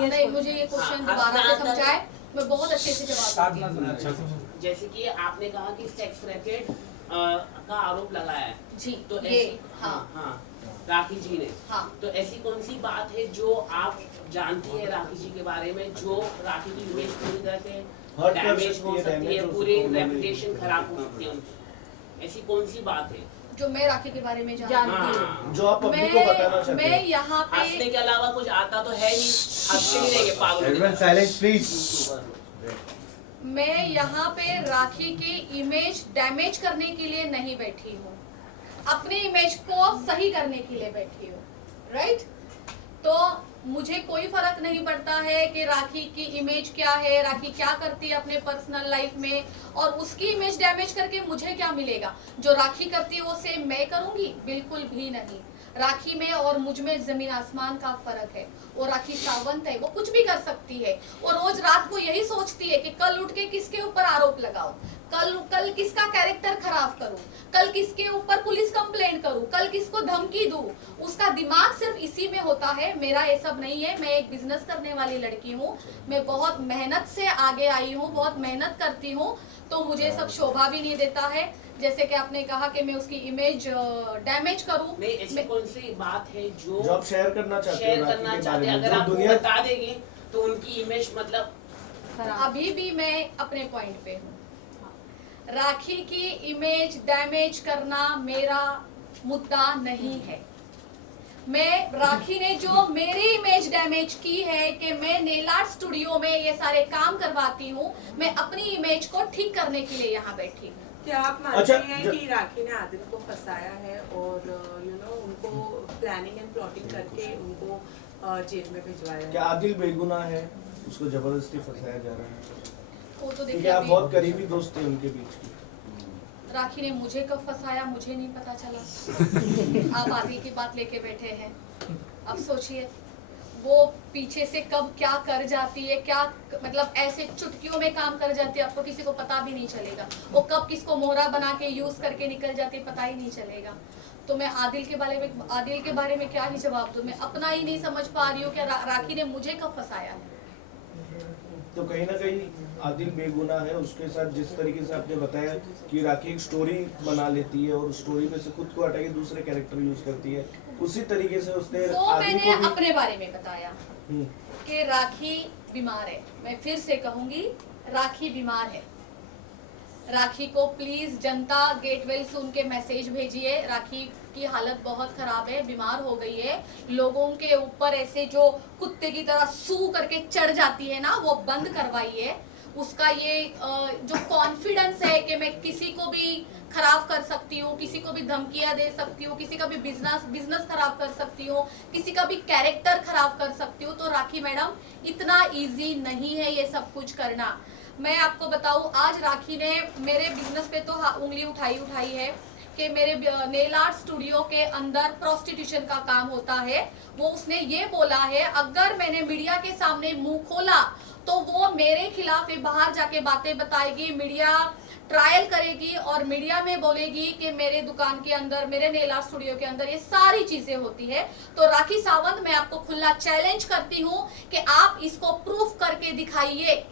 नहीं, मुझे ये क्वेश्चन दोबारा से समझाए, मैं बहुत अच्छे से जवाब दूंगी। जैसे कि आपने कहा कि सेक्स रैकेट का आरोप लगाया है जी, तो ये ऐसी, हाँ राखी जी ने, हाँ, तो ऐसी कौन सी बात है जो आप जानती है राखी जी के बारे में जो राखी की इमेज पूरी तरह से डैमेज हो सकती है, पूरी रेपुटेशन खराब हो सकती है उनकी? ऐसी कौन सी बात है जो मैं राखी के बारे में जानती हूँ, जो आप पब्लिक को बताना चाहते मैं हैं? यहाँ पे हंसने के अलावा कुछ आता तो है नहीं, हंसते ही रहेंगे पागल। Silence please. मैं यहाँ पे राखी की इमेज डैमेज करने के लिए नहीं बैठी हूँ, अपनी इमेज को सही करने के लिए बैठी हूँ, राइट? तो मुझे कोई फर्क नहीं पड़ता है कि राखी की इमेज क्या है, राखी क्या करती है अपने पर्सनल लाइफ में, और उसकी इमेज डैमेज करके मुझे क्या मिलेगा? जो राखी करती है वो सेम मैं करूंगी? बिल्कुल भी नहीं। राखी में और मुझ में जमीन आसमान का फर्क है। वो राखी सावंत है, वो कुछ भी कर सकती है। वो रोज रात को यही सोचती है कि कल उठ के किसके ऊपर आरोप लगाऊं, कल किसका कैरेक्टर खराब करूं, कल किसके ऊपर पुलिस कंप्लेंट करूं, कल किसको धमकी दूं। उसका दिमाग सिर्फ इसी में होता है। मेरा ये सब नहीं है। मैं एक बिजनेस करने वाली लड़की हूँ। मैं बहुत मेहनत से आगे आई हूँ, बहुत मेहनत करती हूँ, तो मुझे सब शोभा भी नहीं देता है। जैसे कि आपने कहा कि मैं उसकी इमेज डैमेज करूं। नहीं, ऐसी कौन सी बात है जो आप शेयर करना चाहते शेयर करना चाहते हैं? अगर आप बता देंगे तो उनकी इमेज मतलब अभी भी मैं अपने पॉइंट पे हूँ। राखी की इमेज डैमेज करना मेरा मुद्दा नहीं है। मैं राखी ने जो मेरी इमेज डैमेज की है कि मैं नेल आर्ट स्टूडियो में ये सारे काम करवाती हूँ, मैं अपनी इमेज को ठीक करने के लिए यहाँ बैठी हूँ। क्या आप मानते हैं कि राखी ने आदिल को फंसाया है और उनको प्लानिंग एंड प्लॉटिंग करके उनको जेल में भिजवाया है? क्या आदिल बेगुनाह है, उसको जबरदस्ती फंसाया जा रहा है? वो तो क्योंकि देखिए, आप बहुत करीबी दोस्त थे उनके बीच की। राखी ने मुझे कब फंसाया मुझे नहीं पता चला। आप आदिल की बात लेके बैठे हैं। अब सोचिए वो पीछे से कब क्या कर जाती है, क्या मतलब ऐसे चुटकियों में काम कर जाती है, आपको किसी को पता भी नहीं चलेगा। वो कब किसको मोहरा बना के यूज करके निकल जाती है, पता ही नहीं चलेगा। तो मैं आदिल के बारे में क्या ही जवाब दूं? मैं अपना ही नहीं समझ पा रही हूँ कि राखी ने मुझे कब फंसाया है। तो कहीं ना कहीं आदिल बेगुनाह है। उसके साथ जिस तरीके से आपने बताया कि राखी एक स्टोरी बना लेती है और उस स्टोरी में से खुद को हटा के दूसरे कैरेक्टर यूज करती है, उसी तरीके से उसने वो आदिल मैंने को भी अपने बारे में बताया कि राखी बीमार है। मैं फिर से कहूंगी, राखी बीमार है। राखी को प्लीज जनता गेटवेल से उनके मैसेज भेजिए। राखी की हालत बहुत खराब है, बीमार हो गई है। लोगों के ऊपर ऐसे जो कुत्ते की तरह सू करके चढ़ जाती है ना, वो बंद करवाइए। उसका ये जो कॉन्फिडेंस है कि मैं किसी को भी खराब कर सकती हूँ, किसी को भी धमकियां दे सकती हूँ, किसी का भी बिजनेस खराब कर सकती हूँ, किसी का भी कैरेक्टर खराब कर सकती हूँ, तो राखी मैडम इतना इजी नहीं है ये सब कुछ करना। मैं आपको बताऊं, आज राखी ने मेरे बिजनेस पे तो उंगली उठाई है कि मेरे नेल आर्ट स्टूडियो के अंदर प्रोस्टिट्यूशन का काम होता है। वो उसने ये बोला है, अगर मैंने मीडिया के सामने मुंह खोला तो वो मेरे खिलाफ बाहर जाके बातें बताएगी, मीडिया ट्रायल करेगी और मीडिया में बोलेगी कि मेरे दुकान के अंदर, मेरे नेल आर्ट स्टूडियो के अंदर ये सारी चीजें होती है। तो राखी सावंत, मैं आपको खुला चैलेंज करती हूँ कि आप इसको प्रूफ करके दिखाइए,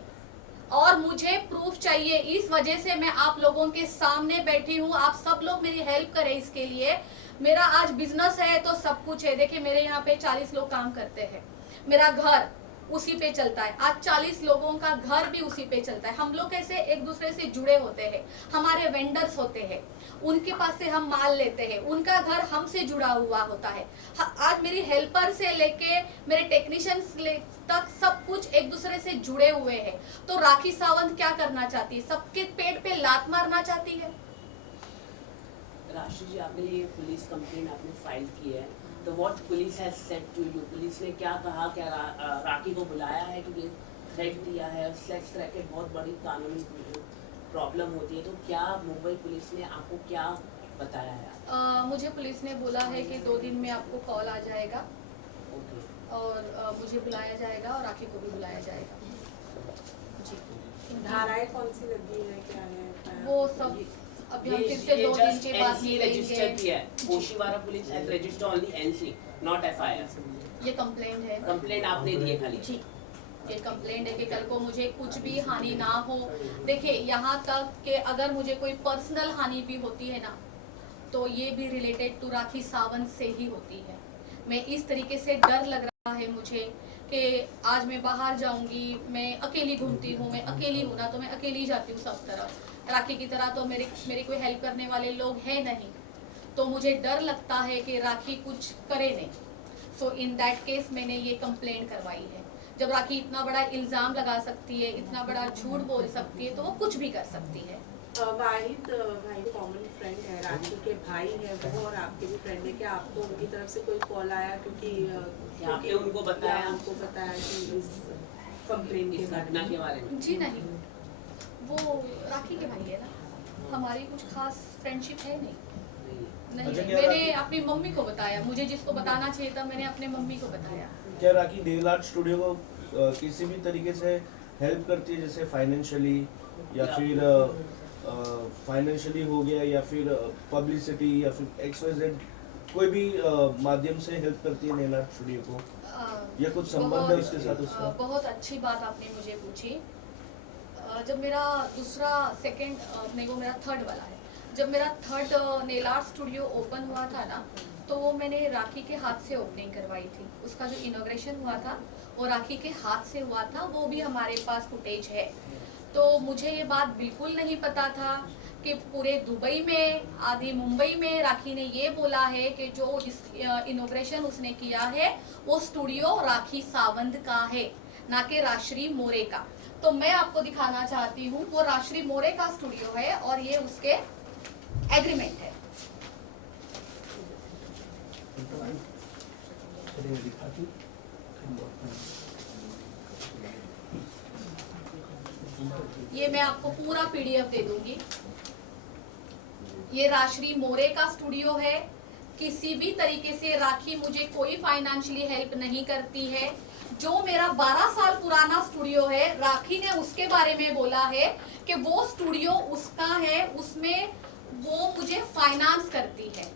और मुझे प्रूफ चाहिए। इस वजह से मैं आप लोगों के सामने बैठी हूँ। आप सब लोग मेरी हेल्प करें इसके लिए। मेरा आज बिजनेस है तो सब कुछ है। देखिए मेरे यहाँ पे 40 लोग काम करते हैं, मेरा घर उसी पे चलता है। आज 40 लोगों का घर भी उसी पे चलता है। हम लोग कैसे एक दूसरे से जुड़े होते हैं, हमारे वेंडर्स होते हैं, उनके पास से हम माल लेते हैं, उनका घर हमसे जुड़ा हुआ होता है। आज मेरी हेल्पर से लेके मेरे टेक्नीशियंस तक सब कुछ एक दूसरे से जुड़े हुए हैं। तो राखी सावंत क्या करना चाहती है? सबके पेट पे लात मारना चाहती है। राशि जी, आपने ये पुलिस कंप्लेंट आपने फाइल की है, तो what police has said to you? Police ने क्या कहा? क्या राखी को बुलाया है कि थ्रेट दिया है? सेक्स रैकेट बहुत बड़ी कानूनी प्रॉब्लम होती है, तो क्या मुंबई पुलिस ने आपको क्या बताया है? मुझे पुलिस ने बोला है कि 2 दिन में आपको कॉल आ जाएगा और मुझे बुलाया जाएगा और राखी को भी बुलाया जाएगा। जी, धाराएं कौन सी लगी है, क्या है? वो सब अभी हम फिर से 2 दिन के बाद रजिस्टर किया है। Oshiwara police has registered only NC, not FIR. ये कंप्लेंट है। कंप्लेंट आपने दी है खाली? जी, ये कंप्लेंट है कि कल को मुझे कुछ भी हानि ना हो। देखिए यहाँ तक कि अगर मुझे कोई पर्सनल हानि भी होती है ना, तो ये भी रिलेटेड टू राखी सावंत से ही होती है। मैं इस तरीके से डर लग रहा है मुझे कि आज मैं बाहर जाऊंगी, मैं अकेली घूमती हूँ, मैं अकेली हूँ ना, तो मैं अकेली जाती हूँ सब तरफ। राखी की तरह तो मेरी कोई हेल्प करने वाले लोग हैं नहीं, तो मुझे डर लगता है कि राखी कुछ करे नहीं। सो इन दैट केस मैंने ये कंप्लेंट करवाई है। जब राखी इतना बड़ा इल्जाम लगा सकती है, इतना बड़ा झूठ बोल सकती है, तो वो कुछ भी कर सकती है। वाहिद भाई कॉमन फ्रेंड है, राखी के भाई है वो, और आपके भी फ्रेंड है। क्या आपको उनकी तरफ से कोई कॉल आया क्योंकि आपने उनको बताया कि इस कंप्लेन इस घटना के बारे में? जी नहीं, वो राखी के भाई है ना, हमारी कुछ खास फ्रेंडशिप है नहीं। नहीं, अच्छा, नहीं। क्या मैंने राखी- अपनी मम्मी को बताया, मुझे जिसको बताना चाहिए था मैंने अपने मम्मी को बताया। क्या राखी नेल आर्ट स्टूडियो को किसी भी तरीके से हेल्प करती है, जैसे फाइनेंशियली या फिर फाइनेंशियली हो गया, या फिर पब्लिसिटी, या फिर XYZ कोई भी माध्यम से हेल्प करती है नेल आर्ट स्टूडियो को, या कुछ संबंध है उसके साथ उसका? बहुत अच्छी बात आपने मुझे पूछी। जब मेरा दूसरा सेकंड नहीं, वो मेरा थर्ड वाला है, जब मेरा third nail art studio open हुआ था ना, तो वो मैंने राखी के हाथ से ओपनिंग करवाई थी। उसका जो इनॉग्रेशन हुआ था वो राखी के हाथ से हुआ था, वो भी हमारे पास फुटेज है। तो मुझे ये बात बिल्कुल नहीं पता था कि पूरे दुबई में, आधी मुंबई में राखी ने ये बोला है कि जो इनॉग्रेशन उसने किया है वो स्टूडियो राखी सावंत का है, ना कि राश्री मोरे का। तो मैं आपको दिखाना चाहती हूँ, वो राश्री मोरे का स्टूडियो है और ये उसके एग्रीमेंट है। ये मैं आपको पूरा PDF दे दूंगी। ये राश्री मोरे का स्टूडियो है। किसी भी तरीके से राखी मुझे कोई फाइनेंशियली हेल्प नहीं करती है। जो मेरा 12 साल पुराना स्टूडियो है, राखी ने उसके बारे में बोला है कि वो स्टूडियो उसका है, उसमें वो मुझे फाइनेंस करती है।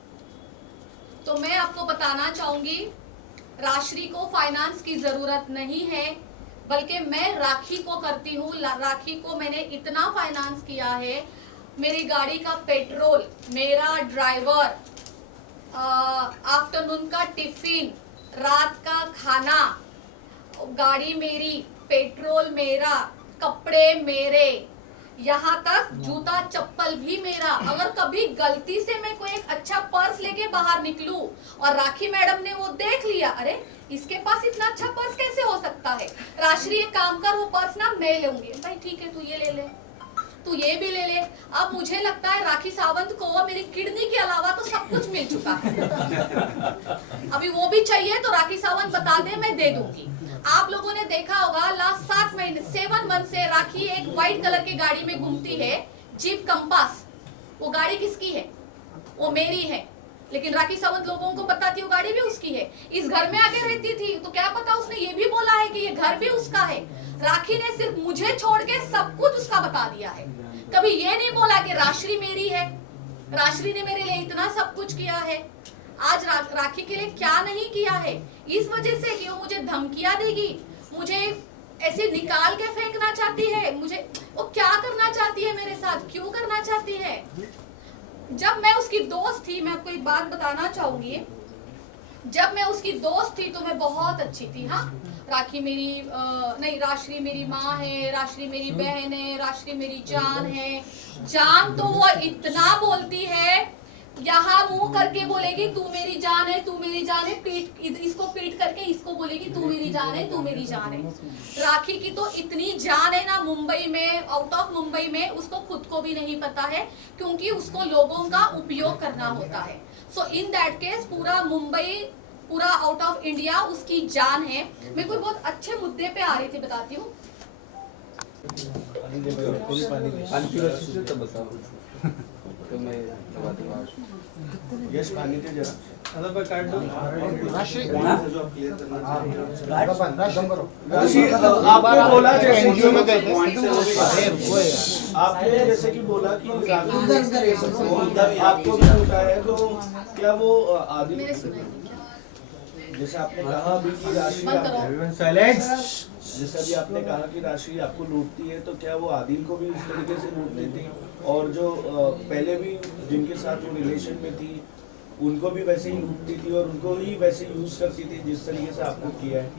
तो मैं आपको बताना चाहूंगी, राश्री को फाइनेंस की जरूरत नहीं है, बल्कि मैं राखी को करती हूँ। राखी को मैंने इतना फाइनेंस किया है, मेरी गाड़ी का पेट्रोल, मेरा ड्राइवर, आफ्टरनून का टिफिन, रात का खाना, गाड़ी मेरी, पेट्रोल मेरा, कपड़े मेरे, यहाँ तक जूता चप्पल भी मेरा। अगर कभी गलती से मैं कोई एक अच्छा पर्स लेके बाहर निकलूं और राखी मैडम ने वो देख लिया, अरे इसके पास इतना अच्छा पर्स कैसे हो सकता है, राश्री एक काम कर, वो पर्स ना मैं लूंगी। भाई ठीक है, तू ये ले ले, तू ये भी ले ले। अब मुझे लगता है राखी सावंत को मेरी किडनी के अलावा तो सब कुछ मिल चुका है। अभी वो भी चाहिए तो राखी सावंत बता दे, मैं दे दूंगी। आप लोगों ने देखा होगा लास्ट 7 महीने 7 मंथ से राखी एक व्हाइट कलर की गाड़ी में घूमती है, जीप कंपास। वो गाड़ी किसकी है? वो मेरी है, लेकिन राखी सावंत लोगों को बताती है वो गाड़ी भी उसकी है। इस घर में आके रहती थी तो क्या पता उसने ये भी बोला है कि ये घर भी उसका है। राखी ने सिर्फ मुझे छोड़ के सब कुछ उसका बता दिया है। कभी ये नहीं बोला कि राश्री मेरी है, राश्री ने मेरे लिए इतना सब कुछ किया है। आज राखी के लिए क्या नहीं किया है, इस वजह से कि वो मुझे धमकियां देगी, मुझे ऐसे निकाल के फेंकना चाहती है। मुझे वो क्या करना चाहती है मेरे साथ, क्यों करना चाहती है? जब मैं उसकी दोस्त थी, मैं आपको एक बात बताना चाहूंगी, जब मैं उसकी दोस्त थी तो मैं बहुत अच्छी थी। हाँ, राखी मेरी नहीं, राश्री मेरी माँ है, राश्री मेरी बहन है, राश्री मेरी जान है। जान तो वो इतना बोलती है, यहाँ मुंह करके बोलेगी तू मेरी जान है, तू मेरी जान है, पीठ इसको पीठ करके इसको बोलेगी तू मेरी जान है, तू मेरी जान है। राखी की तो इतनी जान है ना, मुंबई में, आउट ऑफ मुंबई में, उसको खुद को भी नहीं पता है, क्योंकि उसको लोगों का उपयोग करना होता है। सो इन दैट केस पूरा मुंबई, पूरा आउट ऑफ इंडिया उसकी जान है। मैं कोई बहुत अच्छे मुद्दे पे आ रही थी, बताती हूँ। यश पानी दे जरा। राशि राशि, आपने बोला जैसे एनजीओ में गए थे, आपने जैसे कि बोला कि आपको भी होता है, तो क्या वो आदि, मैंने सुना है क्या? जैसे आपने कहा अभी कि राशि बंद करो। जैसे अभी आपने कहा कि राशि आपको लूटती है, तो क्या वो आदिल को भी उस तरीके से लूट लेती, और जो पहले भी जिनके साथ वो रिलेशन में थी उनको भी वैसे ही लूटती थी और उनको ही वैसे यूज करती थी जिस तरीके से आपको किया है?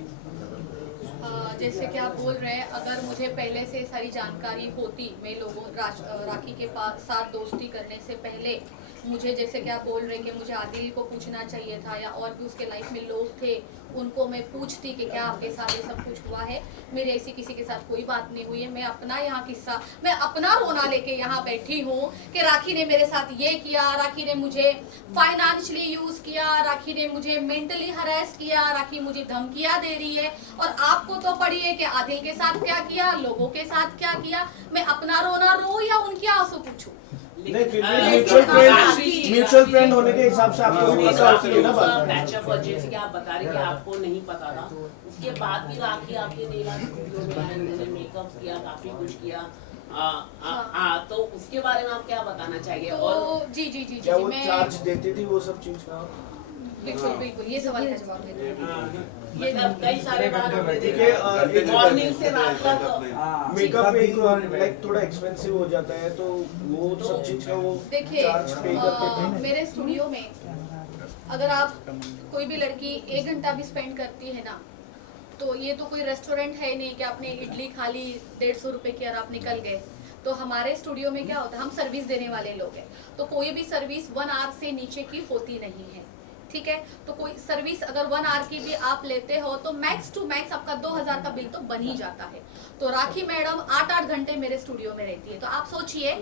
जैसे कि आप बोल रहे हैं, अगर मुझे पहले से सारी जानकारी होती, मैं लोगों राखी के साथ दोस्ती करने से पहले मुझे जैसे कि आप बोल रहे हैं कि मुझे आदिल को पूछना चाहिए था या और भी उसके लाइफ में लोग थे उनको मैं पूछती कि क्या आपके साथ ये सब कुछ हुआ है। मेरे ऐसी किसी के साथ कोई बात नहीं हुई है। मैं अपना यहाँ किस्सा, मैं अपना रोना लेके यहाँ बैठी हूँ कि राखी ने मेरे साथ ये किया, राखी ने मुझे फाइनेंशियली यूज किया, राखी ने मुझे मेंटली हरास किया, राखी मुझे धमकियाँ दे रही है। और आपको तो पड़ी है कि आदिल के साथ क्या किया, लोगों के साथ क्या किया। मैं अपना रोना रो या उनके आंसू पूछूं? नहीं, फिर भी म्यूचुअल फ्रेंड होने के हिसाब से आपको भी पता होती है ना बात। पैचअप और जैसे कि आप बता रहे कि आपको नहीं पता था, उसके बाद भी राखी आपके नेल आर्ट स्टूडियो में आई, उन्होंने मेकअप किया, काफी कुछ किया। तो उसके बारे में आप क्या बताना चाहिए? तो और जी जी जी क्या जी वो मैं चार्ज देती थी वो सब चीज का? बिल्कुल बिल्कुल ये सवाल का जवाब मैं दूंगी। ये कई सारे बार हमने देखिए, देखा मॉर्निंग से रात तक मेकअप एक लाइक थोड़ा एक्सपेंसिव हो जाता है, तो वो सब चीज का वो देखिए चार्ज पे करते थे। मेरे स्टूडियो में अगर आप कोई भी लड़की 1 घंटा भी स्पेंड करती है ना, तो ये तो कोई रेस्टोरेंट है नहीं कि आपने इडली खा ली 150 रुपए की और आप निकल गए। तो हमारे स्टूडियो में क्या होता है, हम सर्विस देने वाले लोग हैं, तो कोई भी सर्विस 1 आवर से नीचे की होती नहीं है, ठीक है। तो कोई सर्विस अगर 1 आवर की भी आप लेते हो तो मैक्स टू मैक्स आपका 2000 का बिल तो बन ही जाता है। तो राखी मैडम 8-8 घंटे मेरे स्टूडियो में रहती है, तो आप सोचिए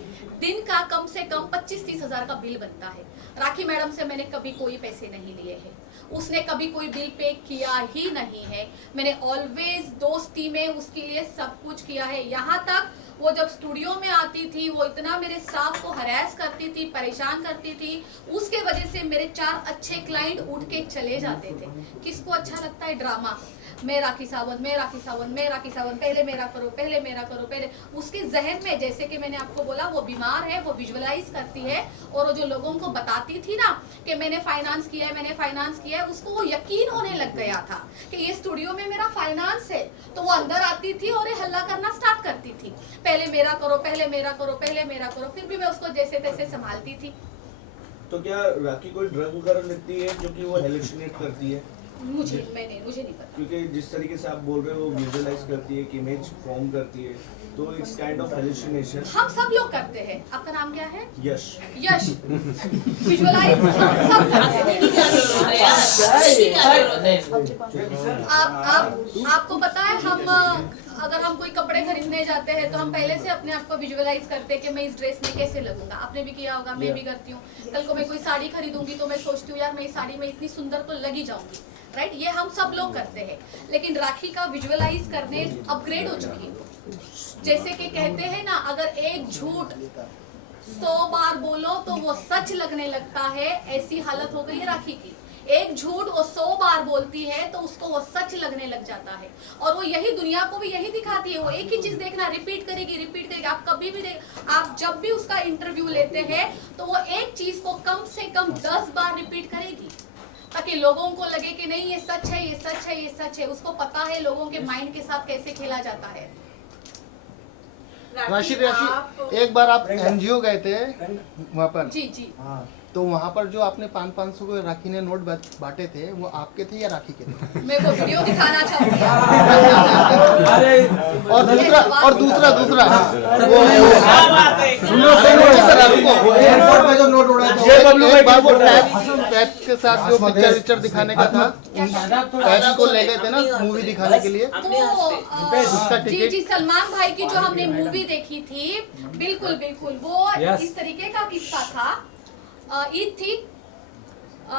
दिन का कम से कम 25-30 हजार का बिल बनता है। राखी मैडम से मैंने कभी कोई पैसे नहीं लिए हैं, उसने कभी कोई बिल पे किया ही नहीं है। मैंने ऑलवेज दोस्ती में उसके लिए सब कुछ किया है। यहाँ तक वो जब स्टूडियो में आती थी वो इतना मेरे स्टाफ को हरास करती थी, परेशान करती थी, उसके वजह से मेरे 4 अच्छे क्लाइंट उठ के चले जाते थे। किसको अच्छा लगता है ड्रामा? मैं राखी सावंत, मैं राखी सावंत, मैं राखी सावंत, पहले मेरा करो, पहले मेरा करो, पहले। उसके जहन में, जैसे कि मैंने आपको बोला, वो बीमार है, वो विजुअलाइज करती है और वो जो लोगों को बताती थी ना कि मैंने फाइनेंस किया है, मैंने फाइनेंस किया है, उसको वो यकीन होने लग गया था कि ये स्टूडियो में मेरा फाइनेंस है। तो वो अंदर आती थी और ये हल्ला करना स्टार्ट करती थी, पहले मेरा करो, पहले मेरा करो, पहले मेरा करो। फिर भी मैं उसको जैसे तैसे संभालती थी। तो क्या राखी कोई ड्रग वगैरह लेती है जो कि वो हेलुसिनेट करती है? मुझे नहीं पता, क्योंकि जिस तरीके से आप बोल रहे हो विजुअलाइज करती है, एक इमेज फॉर्म करती है, तो इट्स काइंड ऑफ हेलुसिनेशन। हम सब लोग करते हैं। आपका नाम क्या है? यश। यश विजुअलाइज हम सब करते हैं। आपको पता है, हम अगर हम कोई कपड़े खरीदने जाते हैं तो हम पहले से अपने आप को विजुअलाइज करते हैं कि मैं इस ड्रेस में कैसे लगूंगा। आपने भी किया होगा, मैं भी करती हूँ। कल को मैं कोई साड़ी खरीदूंगी तो मैं सोचती हूँ यार मैं इस साड़ी में इतनी सुंदर तो लगी जाऊंगी, राइट। ये हम सब लोग करते हैं, लेकिन राखी का विजुअलाइज करने अपग्रेड हो चुकी है। जैसे कि कहते हैं ना, अगर एक झूठ 100 बार बोलो तो वो सच लगने लगता है, ऐसी हालत हो गई है राखी की। एक झूठ वो 100 बार बोलती है तो उसको वो सच लगने लग जाता है, और वो यही दुनिया को भी यही दिखाती है। वो एक ही चीज देखना रिपीट करेगी। आप कभी भी आप जब भी उसका इंटरव्यू लेते हैं तो वो एक चीज को कम से कम 10 बार रिपीट करेगी, ताकि लोगों को लगे कि नहीं ये सच है, ये सच है, ये सच है। उसको पता है लोगों के माइंड के साथ कैसे खेला जाता है। राशि एक बार आप एनजीओ गए थे वहाँ पर, जी जी, तो वहाँ पर जो आपने 500-500 को राखी ने नोट बांटे थे, वो आपके थे या राखी के थे? मैं वो वीडियो दिखाना चाहूंगी। और दूसरा टैक्स के साथ जो पिक्चर दिखाने का था, टैक्स को ले गए थे ना मूवी दिखाने के लिए, जी जी, सलमान भाई की जो हमने मूवी देखी थी, बिल्कुल बिल्कुल वो इस तरीके का किस्सा था। ईद थी,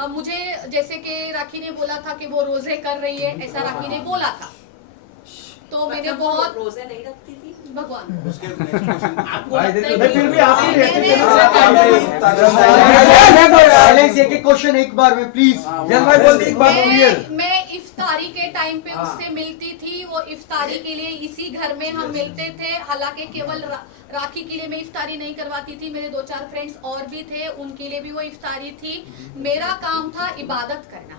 मुझे जैसे कि राखी ने बोला था कि वो रोजे कर रही है, ऐसा राखी ने बोला था। तो मैंने बहुत रोजे नहीं रखती थी भगवान। फिर भी आप ही रहते थे ना। एक क्वेश्चन एक बार में प्लीज। मैं इफ्तारी के टाइम पे उससे मिलती थी। वो इफ्तारी के लिए इसी घर में हम मिलते थे। हालांकि केवल राखी के लिए मैं इफ्तारी नहीं करवाती थी, मेरे 2-4 फ्रेंड्स और भी थे, उनके लिए भी वो इफ्तारी थी। मेरा काम था इबादत करना।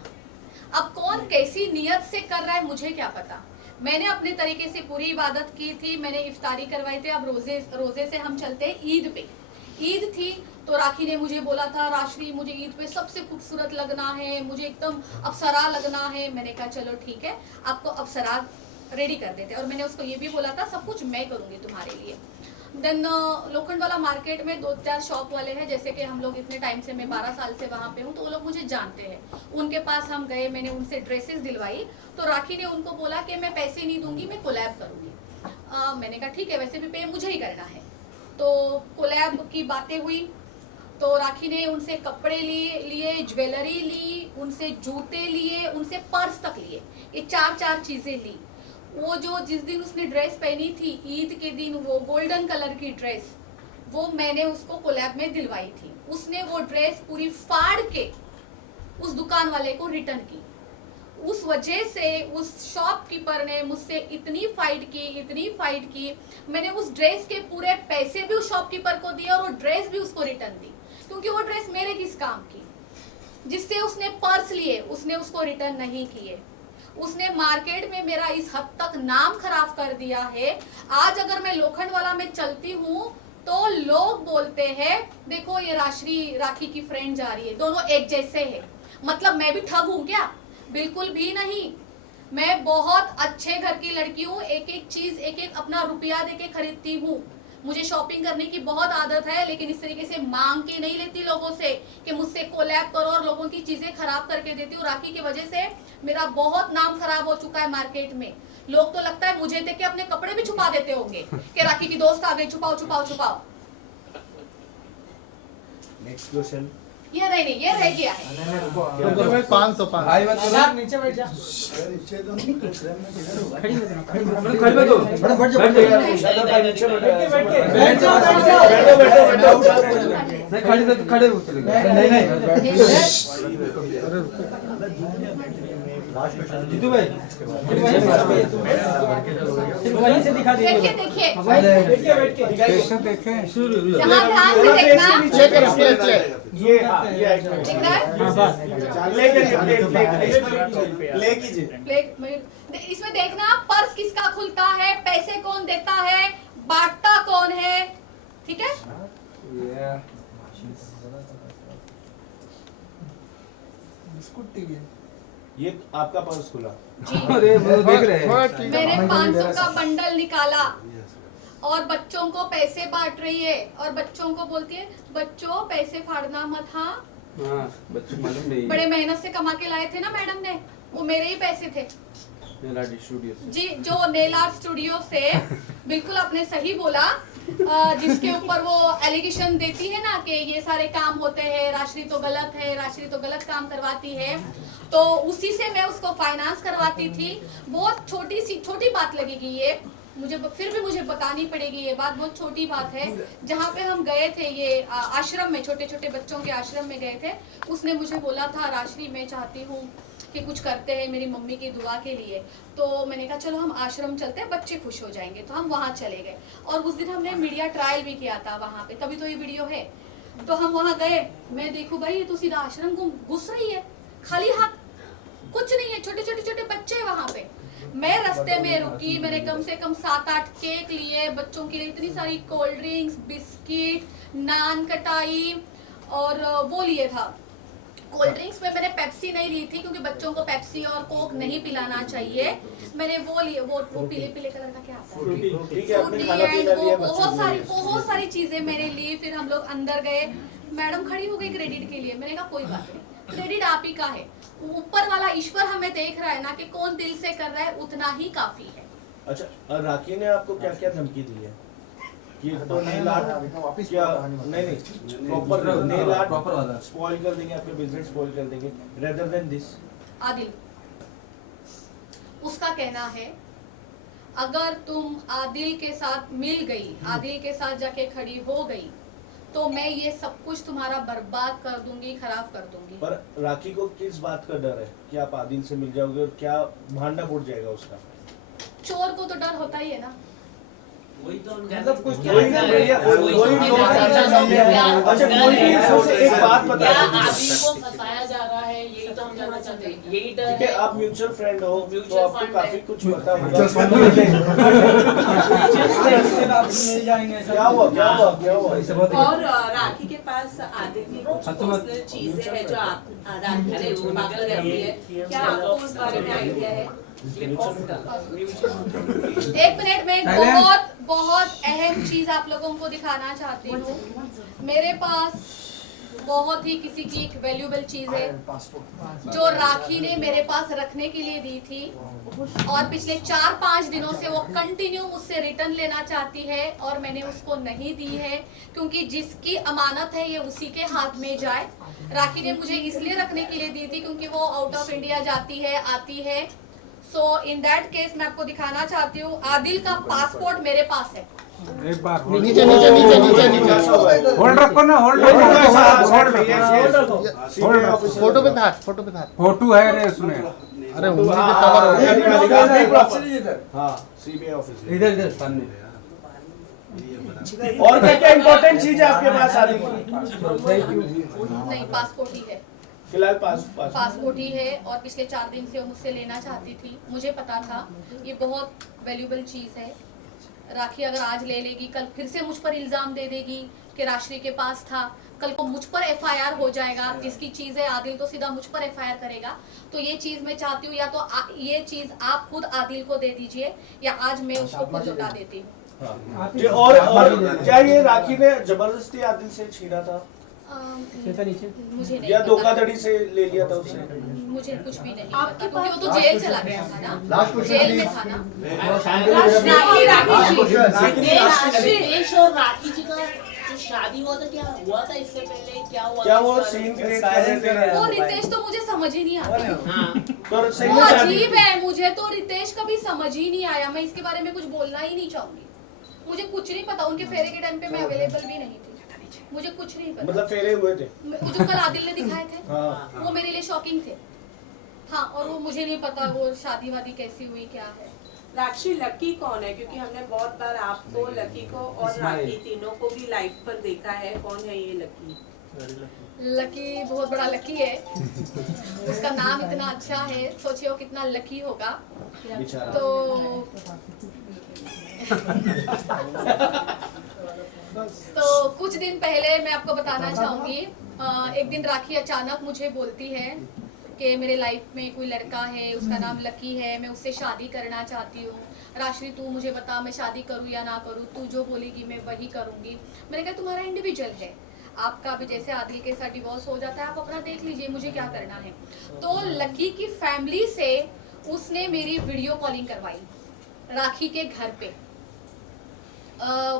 अब कौन कैसी नियत से कर रहा है मुझे क्या पता। मैंने अपने तरीके से पूरी इबादत की थी, मैंने इफ्तारी करवाई थी। अब रोजे से हम चलते हैं ईद पे। ईद थी तो राखी ने मुझे बोला था, राशि मुझे ईद पे सबसे खूबसूरत लगना है, मुझे एकदम अप्सरा लगना है। मैंने कहा चलो ठीक है, आपको अप्सरा रेडी कर देते। और मैंने उसको ये भी बोला था सब कुछ मैं करूंगी तुम्हारे लिए। देन लोखंडवाला मार्केट में 2-4 शॉप वाले हैं, जैसे कि हम लोग इतने टाइम से, मैं 12 साल से वहाँ पे हूँ, तो वो लोग मुझे जानते हैं। उनके पास हम गए, मैंने उनसे ड्रेसेस दिलवाई, तो राखी ने उनको बोला कि मैं पैसे नहीं दूंगी, मैं कोलैब करूँगी। मैंने कहा ठीक है, वैसे भी पे मुझे ही करना है। तो कोलैब की बातें हुई, तो राखी ने उनसे कपड़े लिए, ज्वेलरी ली, उनसे जूते लिए, उनसे पर्स तक लिए, ये 4 चीज़ें ली। वो जो जिस दिन उसने ड्रेस पहनी थी ईद के दिन, वो गोल्डन कलर की ड्रेस, वो मैंने उसको कोलैब में दिलवाई थी। उसने वो ड्रेस पूरी फाड़ के उस दुकान वाले को रिटर्न की। उस वजह से उस शॉपकीपर ने मुझसे इतनी फाइट की, मैंने उस ड्रेस के पूरे पैसे भी उस शॉपकीपर को दिए और वो ड्रेस भी उसको रिटर्न दी, क्योंकि वो ड्रेस मेरे किस काम की। जिससे उसने पर्स लिए, उसने उसको रिटर्न नहीं किए। उसने मार्केट में मेरा इस हद तक नाम खराब कर दिया है। आज अगर मैं लोखंडवाला में चलती हूँ तो लोग बोलते हैं देखो ये राखी की फ्रेंड जा रही है, दोनों एक जैसे हैं। मतलब मैं भी ठग हूँ क्या? बिल्कुल भी नहीं। मैं बहुत अच्छे घर की लड़की हूँ, एक एक चीज, एक एक अपना रुपया देके खरीदती हूँ। मुझे शॉपिंग करने की बहुत आदत है, लेकिन इस तरीके से मांग के नहीं लेती लोगों से कि मुझसे कोलैब करो और लोगों की चीजें खराब करके देती हूँ। राखी की वजह से मेरा बहुत नाम खराब हो चुका है मार्केट में। लोग तो लगता है मुझे देख के अपने कपड़े भी छुपा देते होंगे कि राखी की दोस्त आ गई, छुपाओ छुपाओ छुपाओ। Next question. ये नहीं, ये रह गया है। 500 आप नीचे बैठ जा। खड़ी हो जाओ, खड़ी हो जाओ। मैडम बैठ जाओ, बैठ जाओ। बैठ जाओ। नहीं खड़े हो चले। नहीं जीतू भाई वहीं से दिखा दीजिए। देखिए बैठ के कैसे देखें? यहाँ ध्यान से देखना। चेक करो, प्ले ये दिख रहा है? प्ले कीजिए। इसमें देखना पर्स किसका खुलता है, पैसे कौन देता है, बांटता कौन है, ठीक है? बिस्कुट टीवी ये आपका पर्स खुला। जी, अरे वो देख रहे हैं। मैंने 500 का बंडल निकाला और बच्चों को पैसे बांट रही है और बच्चों को बोलती है बच्चों पैसे फाड़ना मत। हाँ, हाँ, बच्चे मालूम नहीं। बड़े मेहनत से कमा के लाए थे ना मैडम ने, वो मेरे ही पैसे थे। स्टूडियो से। जी, जो नेल आर्ट स्टूडियो से, बिल्कुल आपने सही बोला। जिसके ऊपर वो एलिगेशन देती है ना कि ये सारे काम होते हैं, राशि तो गलत है, राशि तो गलत काम करवाती है, तो उसी से मैं उसको फाइनेंस करवाती थी। बहुत छोटी बात लगेगी ये मुझे, फिर भी मुझे बतानी पड़ेगी। ये बात बहुत छोटी बात है। जहाँ पे हम गए थे, ये आश्रम में, छोटे छोटे बच्चों के आश्रम में गए थे, उसने मुझे बोला था राशि मैं चाहती हूँ कि कुछ करते हैं मेरी मम्मी की दुआ के लिए। तो मैंने कहा चलो हम आश्रम चलते हैं, बच्चे खुश हो जाएंगे। तो हम वहाँ चले गए और उस दिन हमने मीडिया ट्रायल भी किया था वहाँ पे, तभी तो ये वीडियो है। तो हम वहाँ गए, मैं देखूँ भाई ये तो सीधा आश्रम घुस रही है, खाली हाथ, कुछ नहीं है, छोटे छोटे बच्चे वहाँ पे। मैं रास्ते में रुकी, मैंने कम से कम 7-8 केक लिए बच्चों के लिए, इतनी सारी कोल्ड ड्रिंक्स, बिस्किट, नान कटाई और वो लिए था। कोल्ड ड्रिंक्स में मैंने पेप्सी नहीं ली थी क्योंकि बच्चों को पेप्सी और कोक नहीं पिलाना चाहिए। मैंने वो लिए, वो पीले कलर का क्या आता है, फ्रूटी एंड वो बहुत सारी चीजें मैंने ली। फिर हम लोग अंदर गए, मैडम खड़ी हो गई क्रेडिट के लिए। मैंने कहा कोई बात नहीं, क्रेडिट आप ही का है, ऊपर वाला ईश्वर हमें देख रहा है ना कि कौन दिल से कर रहा है, उतना ही काफी है। अच्छा, राखी ने आपको क्या क्या धमकी दी है? ये तो नेल आर्ट क्या नहीं प्रॉपर नेल आर्ट प्रॉपर वाला स्पॉइल कर देंगे, आपके बिजनेस स्पॉइल कर देंगे, रेदर देन दिस। आदिल, उसका कहना है अगर तुम आदिल के साथ मिल गई, आदिल के साथ जाके खड़ी हो गई, तो मैं ये सब कुछ तुम्हारा बर्बाद कर दूंगी, खराब कर दूंगी। पर राखी को किस बात का डर है कि आप आदिल से मिल जाओगे और क्या भांडा फूट जाएगा उसका? चोर को तो डर होता ही है ना। वही तो मतलब कुछ अच्छा, कोई भी एक बात बता क्या आदमी को फंसाया जा रहा है, यही तो हम जानना चाहते हैं। यही डर ठीक है, है। आप म्यूचुअल फ्रेंड हो तो आपको काफी कुछ पता होगा। क्या हुआ? और राखी के पास आदिल की कुछ पर्सनल चीजें हैं जो आप राखी से छुपा कर रखी है, क्या आपको उस बारे में आइडिया है? Slip of tongue. एक मिनट में बहुत बहुत अहम चीज आप लोगों को दिखाना चाहती हूँ। मेरे पास बहुत ही किसी की एक वैल्यूएबल चीज है जो राखी ने मेरे पास रखने के लिए दी थी और पिछले 4-5 दिनों से वो कंटिन्यू मुझसे रिटर्न लेना चाहती है और मैंने उसको नहीं दी है, क्योंकि जिसकी अमानत है ये उसी के हाथ में जाए। राखी ने मुझे इसलिए रखने के लिए दी थी क्योंकि वो आउट ऑफ इंडिया जाती है, आती है। सो इन दैट केस मैं आपको दिखाना चाहती हूँ, आदिल का पासपोर्ट मेरे पास है। एक बार नीचे नीचे नीचे नीचे नीचे होल्ड रखो ना, होल्ड फोटो पे था, फोटो पे था। फोटो है रे उसमें। अरे उंगली पे कवर हो गया। हाँ, सीबीआई ऑफिस इधर इधर सामने। और क्या क्या इम्पोर्टेंट चीज है आपके पास आदि की? नहीं, पासपोर्ट ही है, फिलहाल पासपोर्ट ही है और पिछले 4 दिन से वो मुझसे लेना चाहती थी। मुझे पता था ये बहुत वैल्यूएबल चीज है। राखी अगर आज ले लेगी, कल फिर से मुझ पर इल्जाम दे देगी कि राशि के पास था, कल को मुझ पर एफआईआर हो जाएगा। जिसकी चीज है आदिल तो सीधा मुझ पर एफआईआर करेगा। तो ये चीज मैं चाहती हूँ या तो ये चीज आप खुद आदिल को दे दीजिए या आज मैं उसको खुद लौटा देती हूँ। और क्या ये राखी ने जबरदस्ती आदिल से छीना था मुझे नहीं या पता। धोखाधड़ी से ले लिया था उससे? मुझे कुछ भी नहीं पता, क्योंकि वो तो जेल चला गया था ना, जेल में था ना। रितेश और राखी जी का जो शादी हुआ था, क्या हुआ था इससे पहले, क्या हुआ? क्या वो सीन क्रिएट कर रहे थे? वो रितेश तो मुझे समझ ही नहीं आता। हाँ। तो सही वो में शादी अजीब है, मुझे तो रितेश कभी समझ ही नहीं आया। मैं इसके बारे में कुछ बोलना ही नहीं चाहूंगी, मुझे कुछ नहीं पता। उनके फेरे के टाइम पे मैं अवेलेबल भी नहीं थी, मुझे कुछ नहीं पता। मतलब फेरे हुए थे वो जो कल आदिल ने दिखाए थे हाँ। वो मेरे लिए शॉकिंग थे। हाँ, और वो मुझे नहीं पता वो शादी वादी कैसी हुई, क्या है। राक्षी लकी कौन है? क्योंकि हमने बहुत बार आपको, लकी को और राखी तीनों को भी लाइव पर देखा है। कौन है ये लकी? लकी बहुत बड़ा लकी है। उसका नाम इतना अच्छा है, सोचिए वो कितना लकी होगा। तो कुछ दिन पहले मैं आपको बताना चाहूंगी, एक दिन राखी अचानक मुझे बोलती है कि मेरे लाइफ में कोई लड़का है, उसका नाम लकी है, मैं उससे शादी करना चाहती हूँ। राशि तू मुझे बता मैं शादी करूँ या ना करूँ, तू जो बोलेगी मैं वही करूँगी। मैंने कहा तुम्हारा इंडिविजुअल है, आपका भी जैसे आदिल के साथ डिवोर्स हो जाता है, आप अपना देख लीजिए, मुझे क्या करना है। तो लकी की फैमिली से उसने मेरी वीडियो कॉलिंग करवाई राखी के घर पे।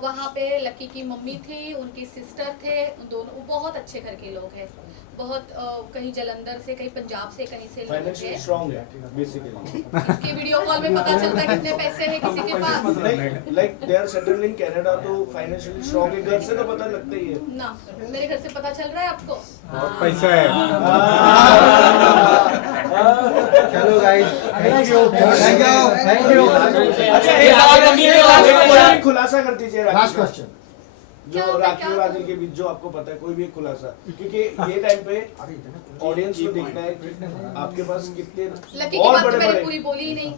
वहाँ पे लकी की मम्मी थी, उनकी सिस्टर थे, दोनों बहुत अच्छे घर के लोग हैं। बहुत कहीं जलंधर से, कहीं पंजाब से, कहीं से लोग फाइनेंशियली स्ट्रांग है बेसिकली। इसके वीडियो कॉल में पता चलता है कितने पैसे हैं किसी के पास। Like they are settled in Canada, तो फाइनेंशियली स्ट्रांग है। घर से तो पता लगता ही है ना, मेरे घर से पता चल रहा है आपको। पैसा है। चलो guys, thank you thank you. अच्छा, एक सवाल खुलासा कर दीजिए लास्ट क्वेश्चन, जो राखी और आदिल के बीच जो आपको पता है, कोई भी एक खुलासा, क्योंकि ये टाइम पे ऑडियंस को देखना है कि आपके पास कितने लकी की और बात तो बड़े मैंने बड़े पूरी बोली ही नहीं।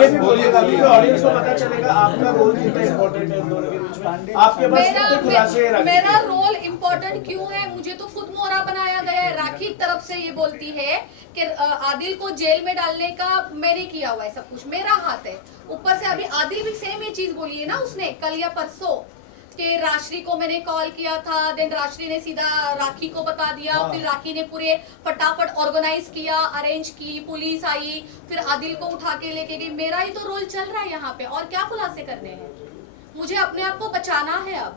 ये भी बोलिएगा, क्योंकि ऑडियंस को पता चलेगा आपका रोल कितना इम्पोर्टेंट है इन दोनों के बीच में। आपके पास कितने खुलासे हैं? मेरा रोल इम्पोर्टेंट क्यों है? मुझे तो खुद मोहरा बनाया गया है। राखी की तरफ से ये बोलती है कि आदिल को जेल में डालने का मैंने किया हुआ है, सब कुछ मेरा हाथ है। ऊपर से अभी आदिल भी सेम ये चीज बोली है ना उसने, कल या परसों, कि राशि को मैंने कॉल किया था, देन राशि ने सीधा राखी को बता दिया। फिर राखी ने पूरे फटाफट ऑर्गेनाइज किया, अरेंज की, पुलिस आई, फिर आदिल को उठा के लेके गई। मेरा ही तो रोल चल रहा है यहाँ पे, और क्या खुलासे करने हैं? मुझे अपने आप को बचाना है। अब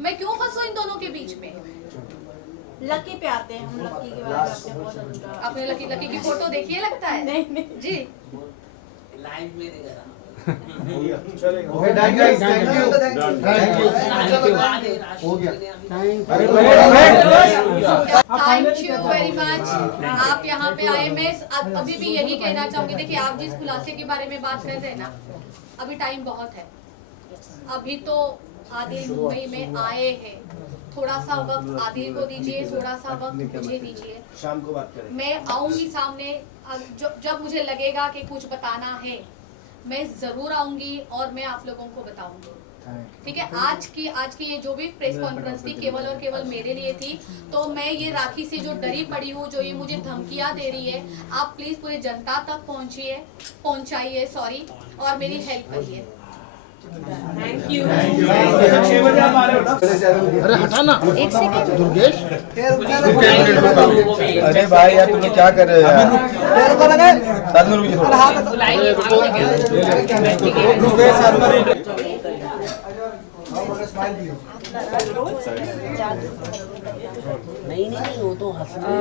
मैं क्यों फंसू इन दोनों के बीच में? लकी पे आते हैं हम। लकी के बारे में आपने बहुत अनुराग, आपने लकी की फोटो देखी है लगता है? नहीं जी, लाइव में देखा था। चलेगा। Okay done guys, thank you thank you. हो गया। थैंक यू वेरी मच, आप यहाँ पे आए। मैं अभी भी यही कहना चाहूंगी, देखिए आप जिस खुलासे के बारे में बात कर रहे हैं ना, अभी टाइम बहुत है। अभी तो आदिल मुंबई में आए हैं, थोड़ा सा वक्त आदिल को दीजिए, थोड़ा सा वक्त मुझे दीजिए। शाम को बात करें। मैं आऊंगी सामने, जब मुझे लगेगा कि कुछ बताना है मैं जरूर आऊंगी और मैं आप लोगों को बताऊंगी। ठीक है, आज की ये जो भी प्रेस कॉन्फ्रेंस थी केवल और केवल मेरे लिए थी। तो मैं ये राखी से जो डरी पड़ी हूँ, जो ये मुझे धमकियाँ दे रही है, आप प्लीज पूरी जनता तक पहुँचाइए और मेरी हेल्प करिए। Thank you. अरे हटा ना, एक सेकंड दुर्गेश। अरे भाई यार तुम लोग क्या कर रहे हो यार? साथ में रुकिए थोड़ा। नहीं वो तो हंसने